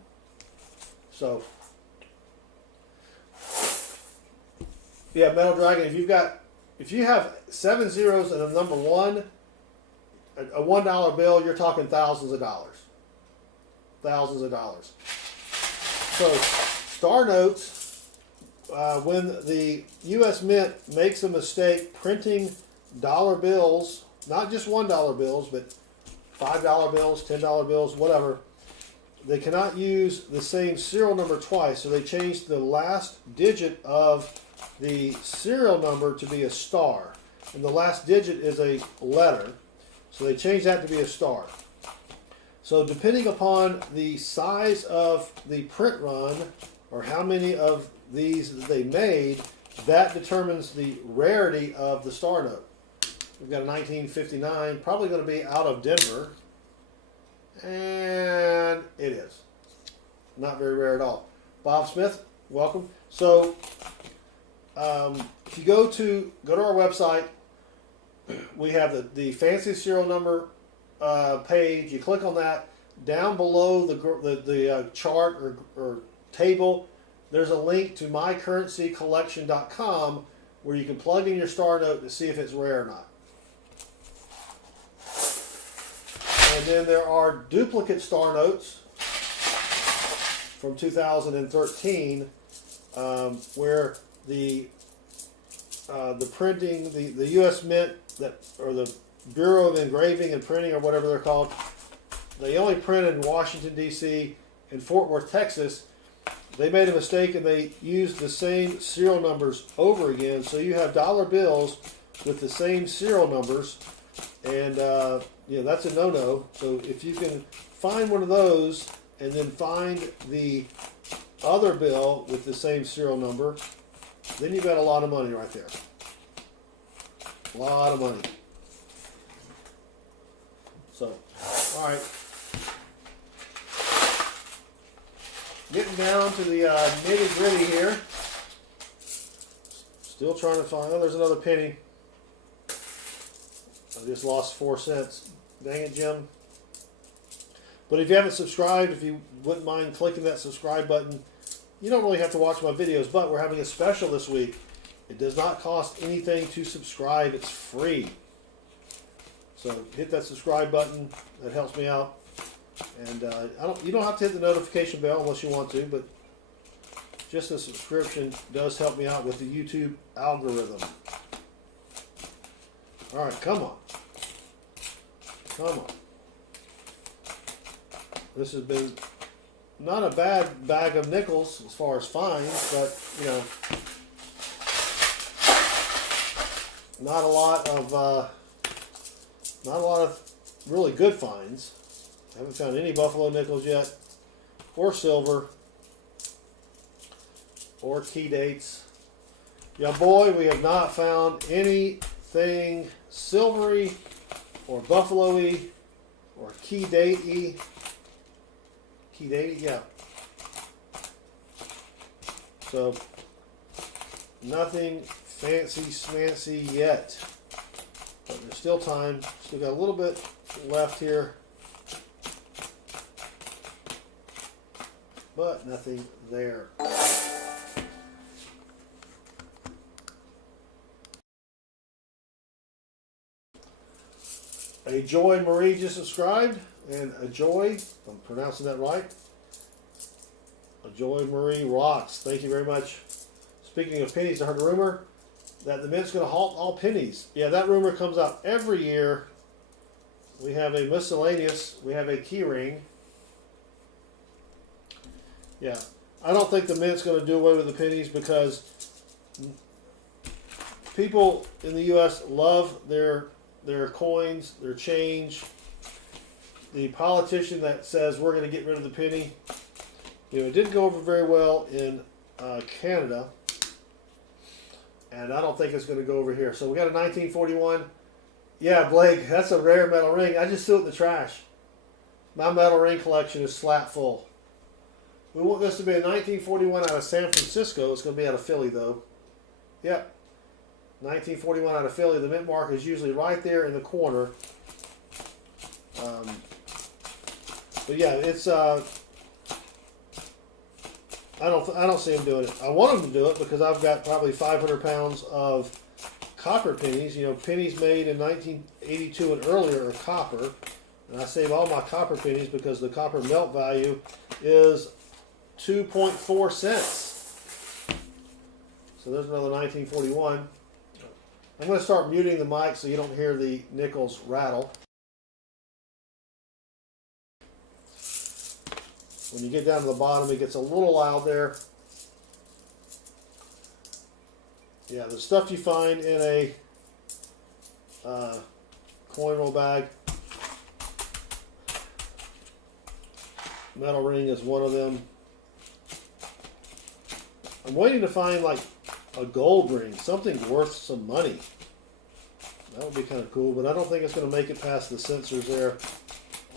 So, yeah, Metal Dragon, if you have 7 zeros and a number 1, a $1 bill, you're talking thousands of dollars. Thousands of dollars. So, star notes. When the U.S. Mint makes a mistake printing dollar bills, not just $1 bills, but $5 bills, $10 bills, whatever, they cannot use the same serial number twice. So they changed the last digit of the serial number to be a star. And the last digit is a letter. So they changed that to be a star. So depending upon the size of the print run, or how many of these that they made, that determines the rarity of the star note. We've got a 1959, probably going to be out of Denver, and it is not very rare at all. Bob Smith, welcome. So if you go to our website, we have the fancy serial number page. You click on that. Down below the chart or table, there's a link to mycurrencycollection.com where you can plug in your star note to see if it's rare or not. And then there are duplicate star notes from 2013 where the printing, the U.S. Mint, or the Bureau of Engraving and Printing, or whatever they're called, they only print in Washington, D.C. and Fort Worth, Texas. They made a mistake and they used the same serial numbers over again. So you have dollar bills with the same serial numbers, and that's a no-no. So if you can find one of those and then find the other bill with the same serial number, then you've got a lot of money right there. A lot of money. So, all right. Getting down to the nitty gritty here. Still trying to find. Oh, there's another penny. I just lost 4 cents. Dang it, Jim. But if you haven't subscribed, if you wouldn't mind clicking that subscribe button, you don't really have to watch my videos, but we're having a special this week. It does not cost anything to subscribe. It's free. So hit that subscribe button. That helps me out. And you don't have to hit the notification bell unless you want to, but just a subscription does help me out with the YouTube algorithm. All right, come on. Come on. This has been not a bad bag of nickels as far as finds, but, not a lot of really good finds. I haven't found any buffalo nickels yet, or silver, or key dates. Yeah, boy, we have not found anything silvery, or buffalo-y, or key date-y. Key date-y, yeah. So, nothing fancy-smancy yet. But there's still time. Still got a little bit left here. But nothing there. A Joy Marie just subscribed, and a Joy, if I'm pronouncing that right, a Joy Marie rocks. Thank you very much. Speaking of pennies, I heard a rumor that the Mint's going to halt all pennies. Yeah, that rumor comes out every year. We have a miscellaneous, we have a key ring. Yeah, I don't think the Mint's going to do away with the pennies because people in the U.S. love their coins, their change. The politician that says we're going to get rid of the penny, it didn't go over very well in Canada, and I don't think it's going to go over here. So we got a 1941. Yeah, Blake, that's a rare metal ring. I just threw it in the trash. My metal ring collection is slap full. We want this to be a 1941 out of San Francisco. It's going to be out of Philly, though. Yep. 1941 out of Philly. The mint mark is usually right there in the corner. But yeah, it's I don't see them doing it. I want them to do it because I've got probably 500 pounds of copper pennies. You know, pennies made in 1982 and earlier are copper. And I save all my copper pennies because the copper melt value is 2.4 cents. So there's another 1941. I'm going to start muting the mic so you don't hear the nickels rattle. When you get down to the bottom, it gets a little loud there. Yeah, the stuff you find in a coin roll bag. Metal ring is one of them. I'm waiting to find like a gold ring, something worth some money. That would be kind of cool, but I don't think it's going to make it past the sensors there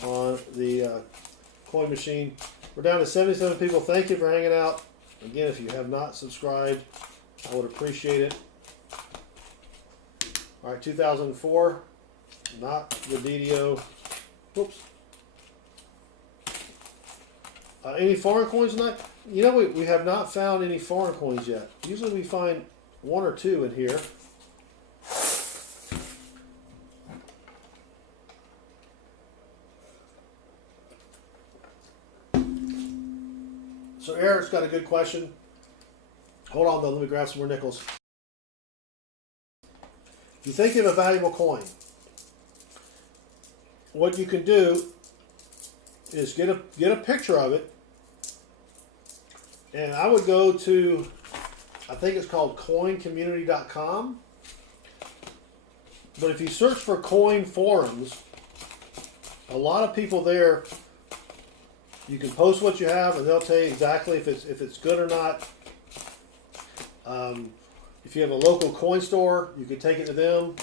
on the coin machine. We're down to 77 people. Thank you for hanging out. Again, if you have not subscribed, I would appreciate it. All right, 2004, not the DDO. Whoops. Any foreign coins in that? You know, we have not found any foreign coins yet. Usually we find one or two in here. So Eric's got a good question. Hold on though, let me grab some more nickels. If you think of a valuable coin, what you can do is get a picture of it, and I would go to, I think it's called coincommunity.com. But if you search for coin forums, a lot of people there, you can post what you have, and they'll tell you exactly if it's good or not. If you have a local coin store, you can take it to them.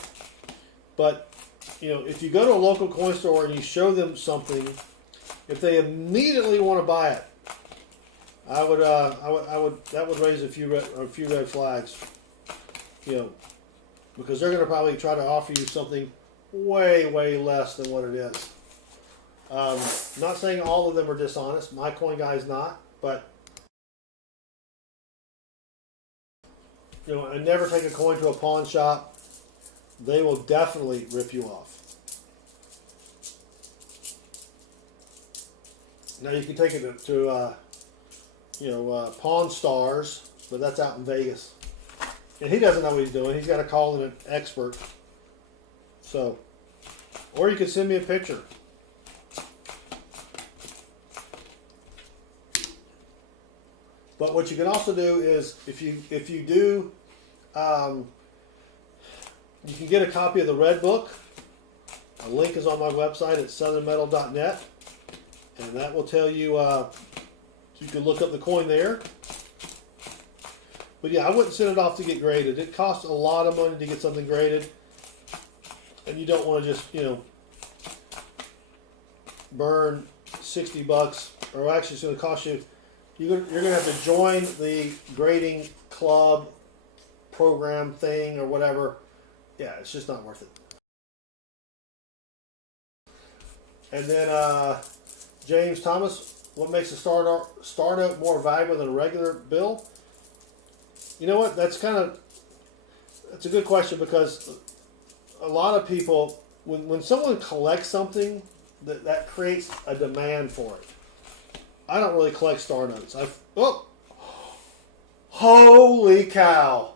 But you know, if you go to a local coin store and you show them something, if they immediately want to buy it, I would that would raise a few red flags. You know, because they're going to probably try to offer you something way less than what it is. Not saying all of them are dishonest. My coin guy is not, but you know, I never take a coin to a pawn shop. They will definitely rip you off. Now you can take it to Pawn Stars, but that's out in Vegas, and he doesn't know what he's doing. He's got to call in an expert. So, or you can send me a picture. But what you can also do is, if you do, you can get a copy of the Red Book. A link is on my website at southernmetal.net, and that will tell you. You can look up the coin there. But yeah, I wouldn't send it off to get graded. It costs a lot of money to get something graded, and you don't want to just burn $60, or actually it's going to cost you. You're going to have to join the grading club program thing or whatever. Yeah, it's just not worth it. And then James Thomas, what makes a star note more valuable than a regular bill? You know what? That's a good question, because a lot of people, when someone collects something, that creates a demand for it. I don't really collect star notes. Holy cow!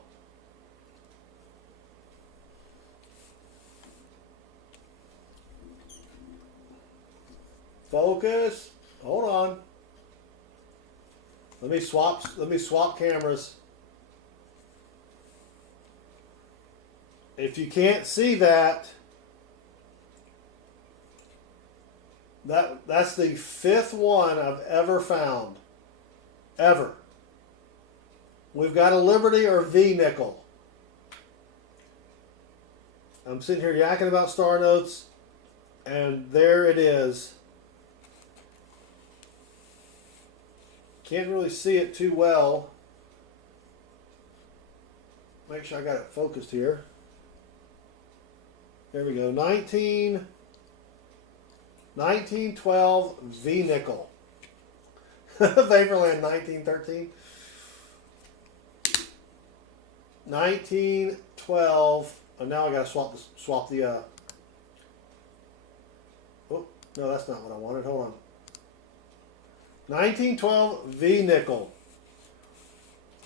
Focus. Hold on. Let me swap cameras. If you can't see that's the 5th one I've ever found. Ever. We've got a Liberty or V nickel. I'm sitting here yakking about star notes, and there it is. Can't really see it too well. Make sure I got it focused here. There we go. 1912 V nickel. Vaporland 1913. 1912. Oh, now I got to swap the. Oh no, that's not what I wanted. Hold on. 1912 V nickel.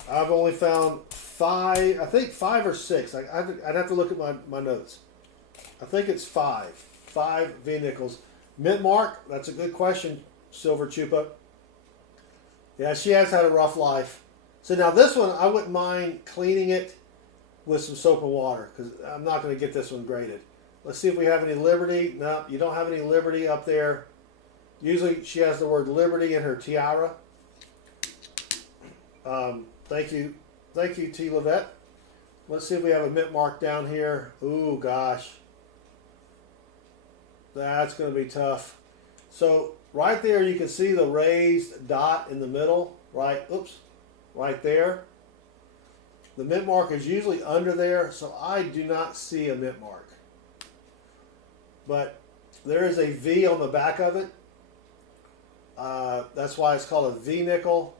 I've only found 5. I think 5 or 6. I'd have to look at my notes. I think it's 5. 5 V nickels. Mint mark. That's a good question, Silver Chupa. Yeah, she has had a rough life. So now this one, I wouldn't mind cleaning it with some soap and water because I'm not going to get this one graded. Let's see if we have any Liberty. No, you don't have any Liberty up there. Usually she has the word Liberty in her tiara. Thank you, T. Levette. Let's see if we have a mint mark down here. Ooh, gosh. That's going to be tough. So right there you can see the raised dot in the middle, right? Oops, right there. The mint mark is usually under there, so I do not see a mint mark. But there is a V on the back of it. That's why it's called a V nickel.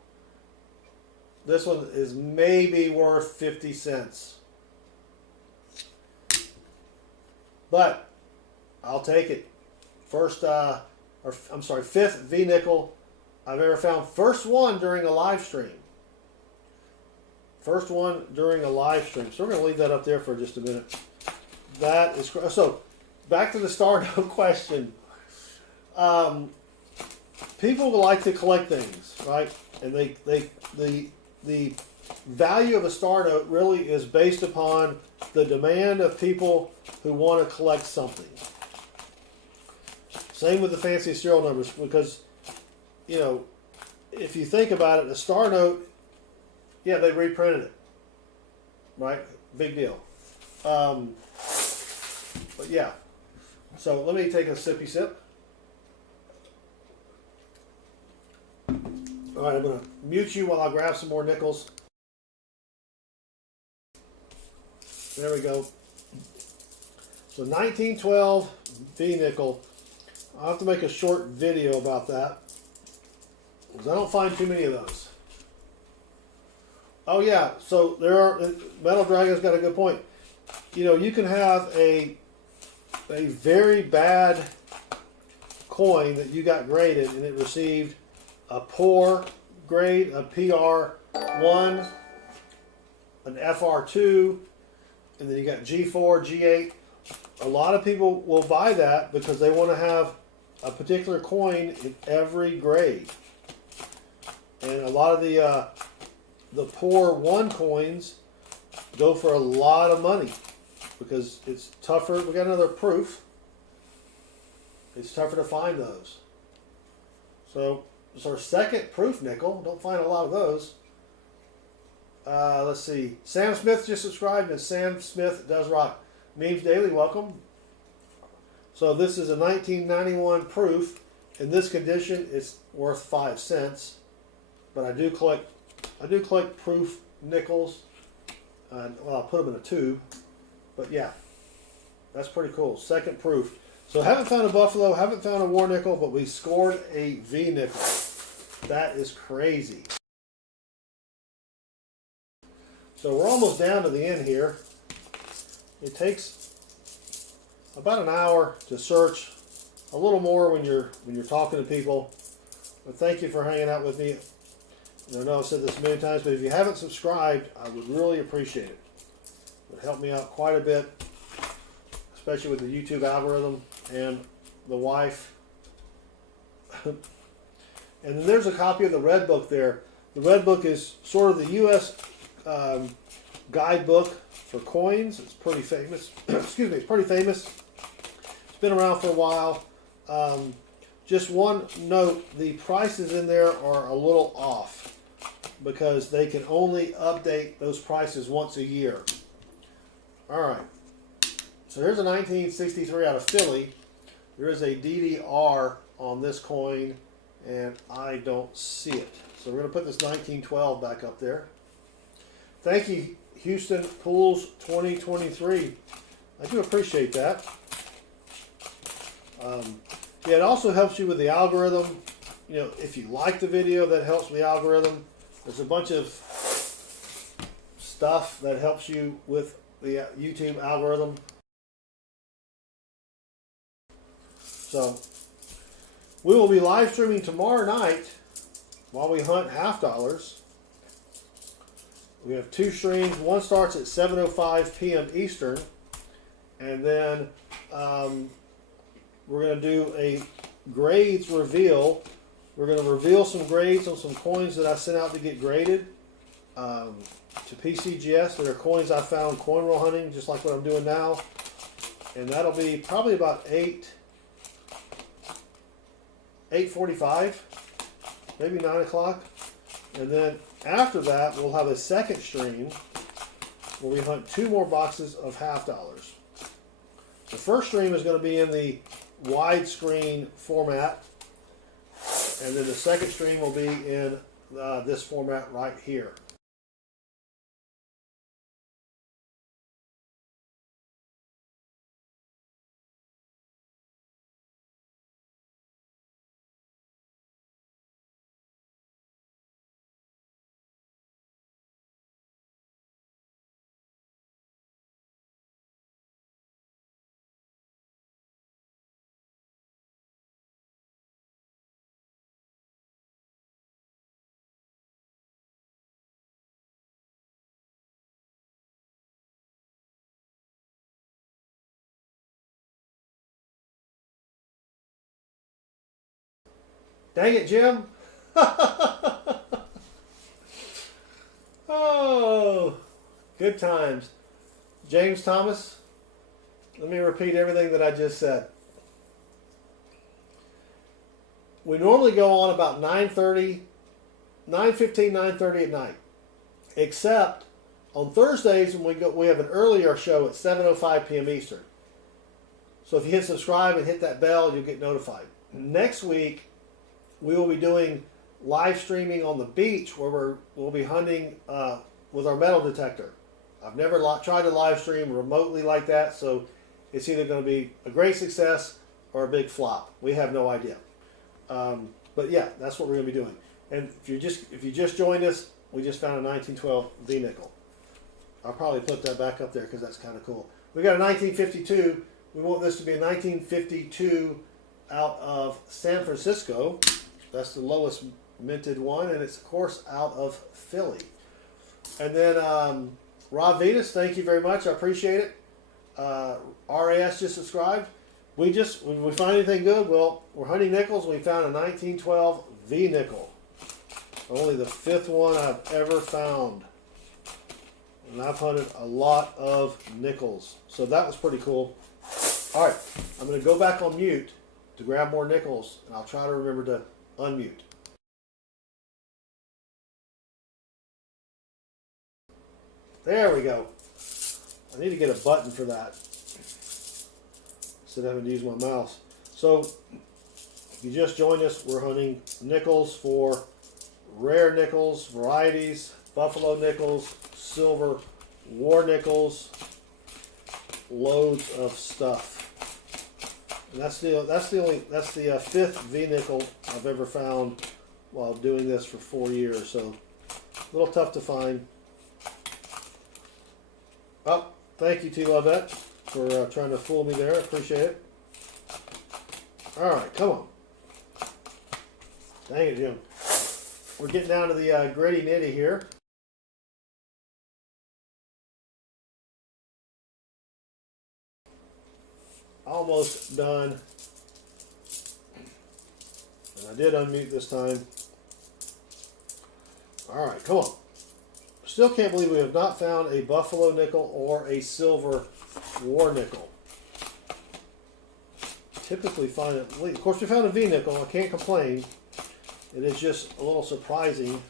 This one is maybe worth 50 cents. But I'll take it. Fifth V nickel I've ever found. First one during a live stream. First one during a live stream. So we're going to leave that up there for just a minute. That is so. Back to the star note question. People like to collect things, right? And the value of a star note really is based upon the demand of people who want to collect something. Same with the fancy serial numbers, because, you know, if you think about it, a star note, yeah, they reprinted it, right? Big deal. But yeah, so let me take a sippy sip. All right, I'm going to mute you while I grab some more nickels. There we go. So 1912 V nickel. I'll have to make a short video about that, because I don't find too many of those. Oh yeah, so there are, Metal Dragon's got a good point. You know, you can have a very bad coin that you got graded and it received a poor grade, a PR1, an FR2, and then you got G4, G8. A lot of people will buy that because they want to have a particular coin in every grade. And a lot of the poor 1 coins go for a lot of money because it's tougher. We got another proof. It's tougher to find those. So it's our second proof nickel. Don't find a lot of those. Let's see. Sam Smith just subscribed, and Sam Smith does rock. Memes Daily, welcome. So this is a 1991 proof. In this condition, it's worth 5 cents. But I do collect proof nickels. Well, I'll put them in a tube. But yeah, that's pretty cool. Second proof. So haven't found a buffalo, haven't found a war nickel, but we scored a V nickel. That is crazy. So we're almost down to the end here. It takes about an hour to search, a little more when you're talking to people. But thank you for hanging out with me. And I know I've said this many times, but if you haven't subscribed, I would really appreciate it. It would help me out quite a bit, especially with the YouTube algorithm and the wife. And then there's a copy of the Red Book there. The Red Book is sort of the U.S. Guidebook for coins. It's pretty famous. Excuse me, it's pretty famous. It's been around for a while. Just one note, the prices in there are a little off because they can only update those prices once a year. All right. So here's a 1963 out of Philly. There is a DDR on this coin, and I don't see it. So we're going to put this 1912 back up there. Thank you, Houston Pools 2023. I do appreciate that. Yeah, it also helps you with the algorithm. You know, if you like the video, that helps with the algorithm. There's a bunch of stuff that helps you with the YouTube algorithm. So we will be live streaming tomorrow night while we hunt half dollars. We have 2 streams. One starts at 7:05 p.m. Eastern, and then we're going to do a grades reveal. We're going to reveal some grades on some coins that I sent out to get graded to PCGS. There are coins I found coin roll hunting, just like what I'm doing now, and that'll be probably about 8:45, maybe 9 o'clock. And then after that, we'll have a second stream where we hunt 2 more boxes of half dollars. The first stream is going to be in the widescreen format, and then the second stream will be in this format right here. Dang it, Jim. Oh, good times. James Thomas, let me repeat everything that I just said. We normally go on about 9:30, 9:15, 9:30 at night. Except on Thursdays when we have an earlier show at 7:05 p.m. Eastern. So if you hit subscribe and hit that bell, you'll get notified. Next week, we will be doing live streaming on the beach where we'll be hunting with our metal detector. I've never tried to live stream remotely like that, so it's either going to be a great success or a big flop. We have no idea. But yeah, that's what we're going to be doing. And if you just joined us, we just found a 1912 V nickel. I'll probably put that back up there because that's kind of cool. We got a 1952. We want this to be a 1952 out of San Francisco. That's the lowest minted one, and it's of course out of Philly. And then Rob Venus, thank you very much. I appreciate it. RAS just subscribed. When we find anything good, well, we're hunting nickels. We found a 1912 V nickel. Only the 5th one I've ever found. And I've hunted a lot of nickels. So that was pretty cool. All right, I'm going to go back on mute to grab more nickels, and I'll try to remember to unmute. There we go. I need to get a button for that instead of having to use my mouse. So, if you just joined us, we're hunting nickels for rare nickels, varieties, buffalo nickels, silver, war nickels, loads of stuff. And that's the 5th V nickel I've ever found while doing this for 4 years. So a little tough to find. Oh, thank you, T. Lovette, for trying to fool me there. I appreciate it. All right, come on. Dang it, Jim. We're getting down to the gritty nitty here. Almost done. And I did unmute this time. All right, come on. Still can't believe we have not found a buffalo nickel or a silver war nickel. Typically find it. Of course, we found a V nickel. I can't complain. It is just a little surprising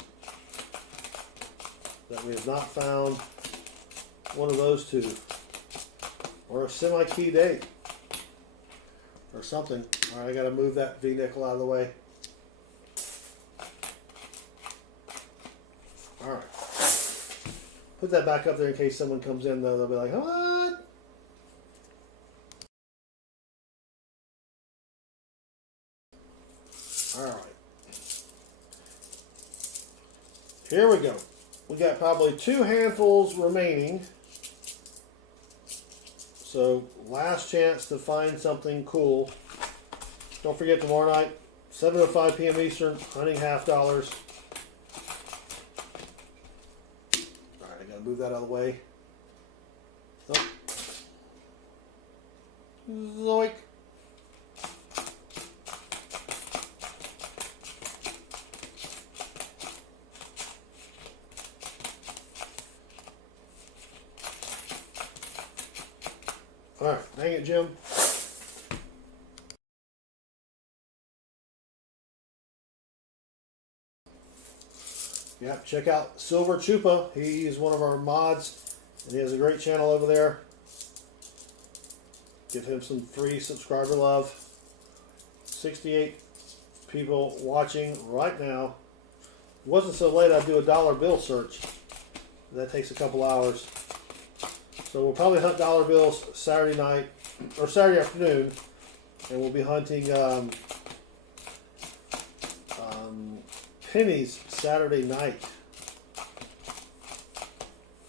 that we have not found one of those two, or a semi-key date, or something. All right, I got to move that V nickel out of the way. put that back up there in case someone comes in, though. They'll be like, what? All right. Here we go. We got probably 2 handfuls remaining. So, last chance to find something cool. Don't forget, tomorrow night, 7:05 p.m. Eastern, hunting $half. Alright, I gotta move that out of the way. Oh. Zoink. Alright, dang it, Jim. Yeah, check out Silver Chupa. He is one of our mods, and he has a great channel over there. Give him some free subscriber love. 68 people watching right now. If it wasn't so late, I'd do a dollar bill search. That takes a couple hours. So we'll probably hunt dollar bills Saturday night, or Saturday afternoon, and we'll be hunting pennies Saturday night.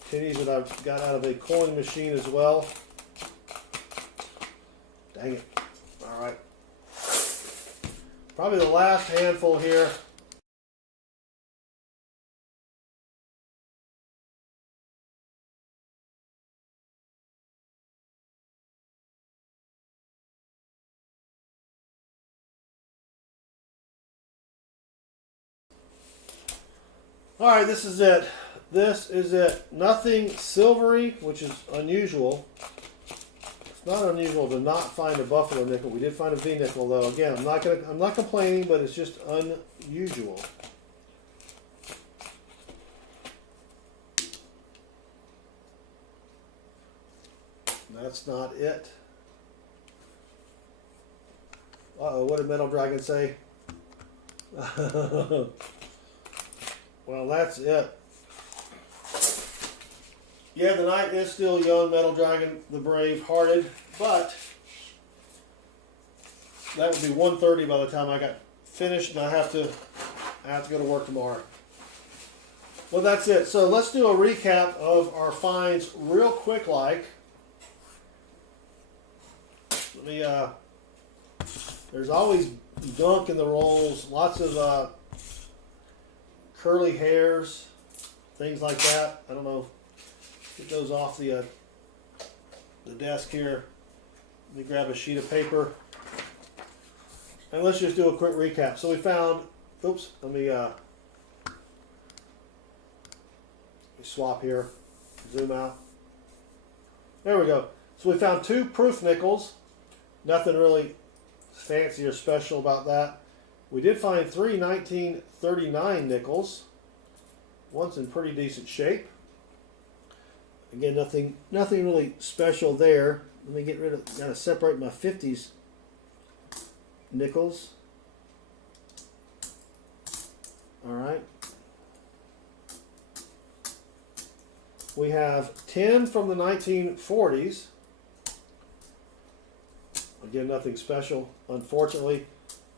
Pennies that I've got out of a coin machine as well. Dang it. Alright. Probably the last handful here. Alright, this is it. This is it. Nothing silvery, which is unusual. It's not unusual to not find a buffalo nickel. We did find a V nickel though. Again, I'm not complaining, but it's just unusual. That's not it. Uh-oh, what did Metal Dragon say? Well, that's it. Yeah, the night is still young, Metal Dragon, the brave-hearted, but that would be 1:30 by the time I got finished, and I have to go to work tomorrow. Well, that's it. So let's do a recap of our finds real quick, like. Let me. There's always gunk in the rolls, lots of curly hairs, things like that. I don't know. Get those off the desk here. Let me grab a sheet of paper. And let's just do a quick recap. So we found, oops, let me swap here, zoom out. There we go. So we found 2 proof nickels. Nothing really fancy or special about that. We did find 3 1939 nickels. One's in pretty decent shape. Again, nothing really special there. Let me get rid of, gotta separate my 50s nickels. All right. We have 10 from the 1940s. Again, nothing special, unfortunately.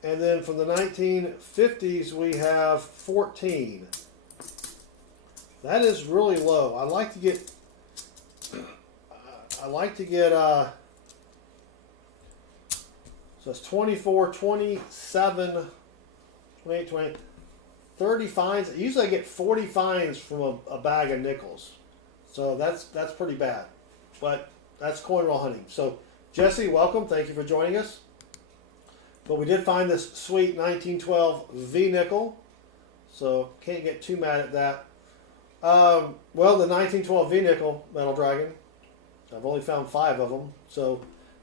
And then from the 1950s, we have 14. That is really low. I like to get so it's 24, 27, 28, 20, 30 finds. Usually I get 40 finds from a bag of nickels. So that's pretty bad. But that's coin roll hunting. So Jesse, welcome. Thank you for joining us. But we did find this sweet 1912 V nickel. So can't get too mad at that. Well, the 1912 V nickel, Metal Dragon, I've only found 5 of them. So,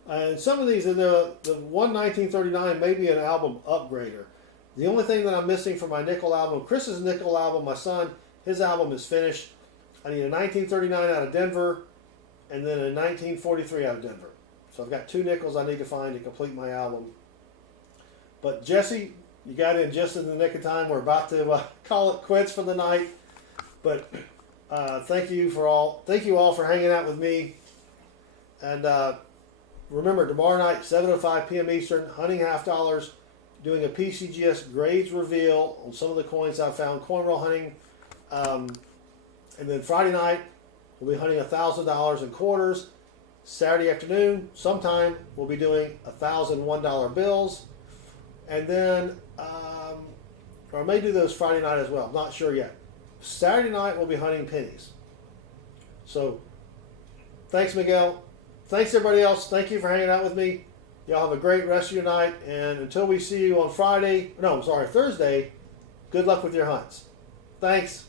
and some of these, the one 1939 may be an album upgrader. The only thing that I'm missing from my nickel album, Chris's nickel album, my son, his album is finished. I need a 1939 out of Denver, and then a 1943 out of Denver. So I've got 2 nickels I need to find to complete my album. But Jesse, you got in just in the nick of time. We're about to call it quits for the night. But Thank you all for hanging out with me. And remember, tomorrow night, 7:05 p.m. Eastern, hunting half dollars, doing a PCGS grades reveal on some of the coins I found coin roll hunting. And then Friday night, we'll be hunting $1,000 in quarters. Saturday afternoon, sometime, we'll be doing $1,001 bills. And then, or I may do those Friday night as well. I'm not sure yet. Saturday night, we'll be hunting pennies. So, thanks, Miguel. Thanks, everybody else. Thank you for hanging out with me. Y'all have a great rest of your night. And until we see you on Thursday, good luck with your hunts. Thanks.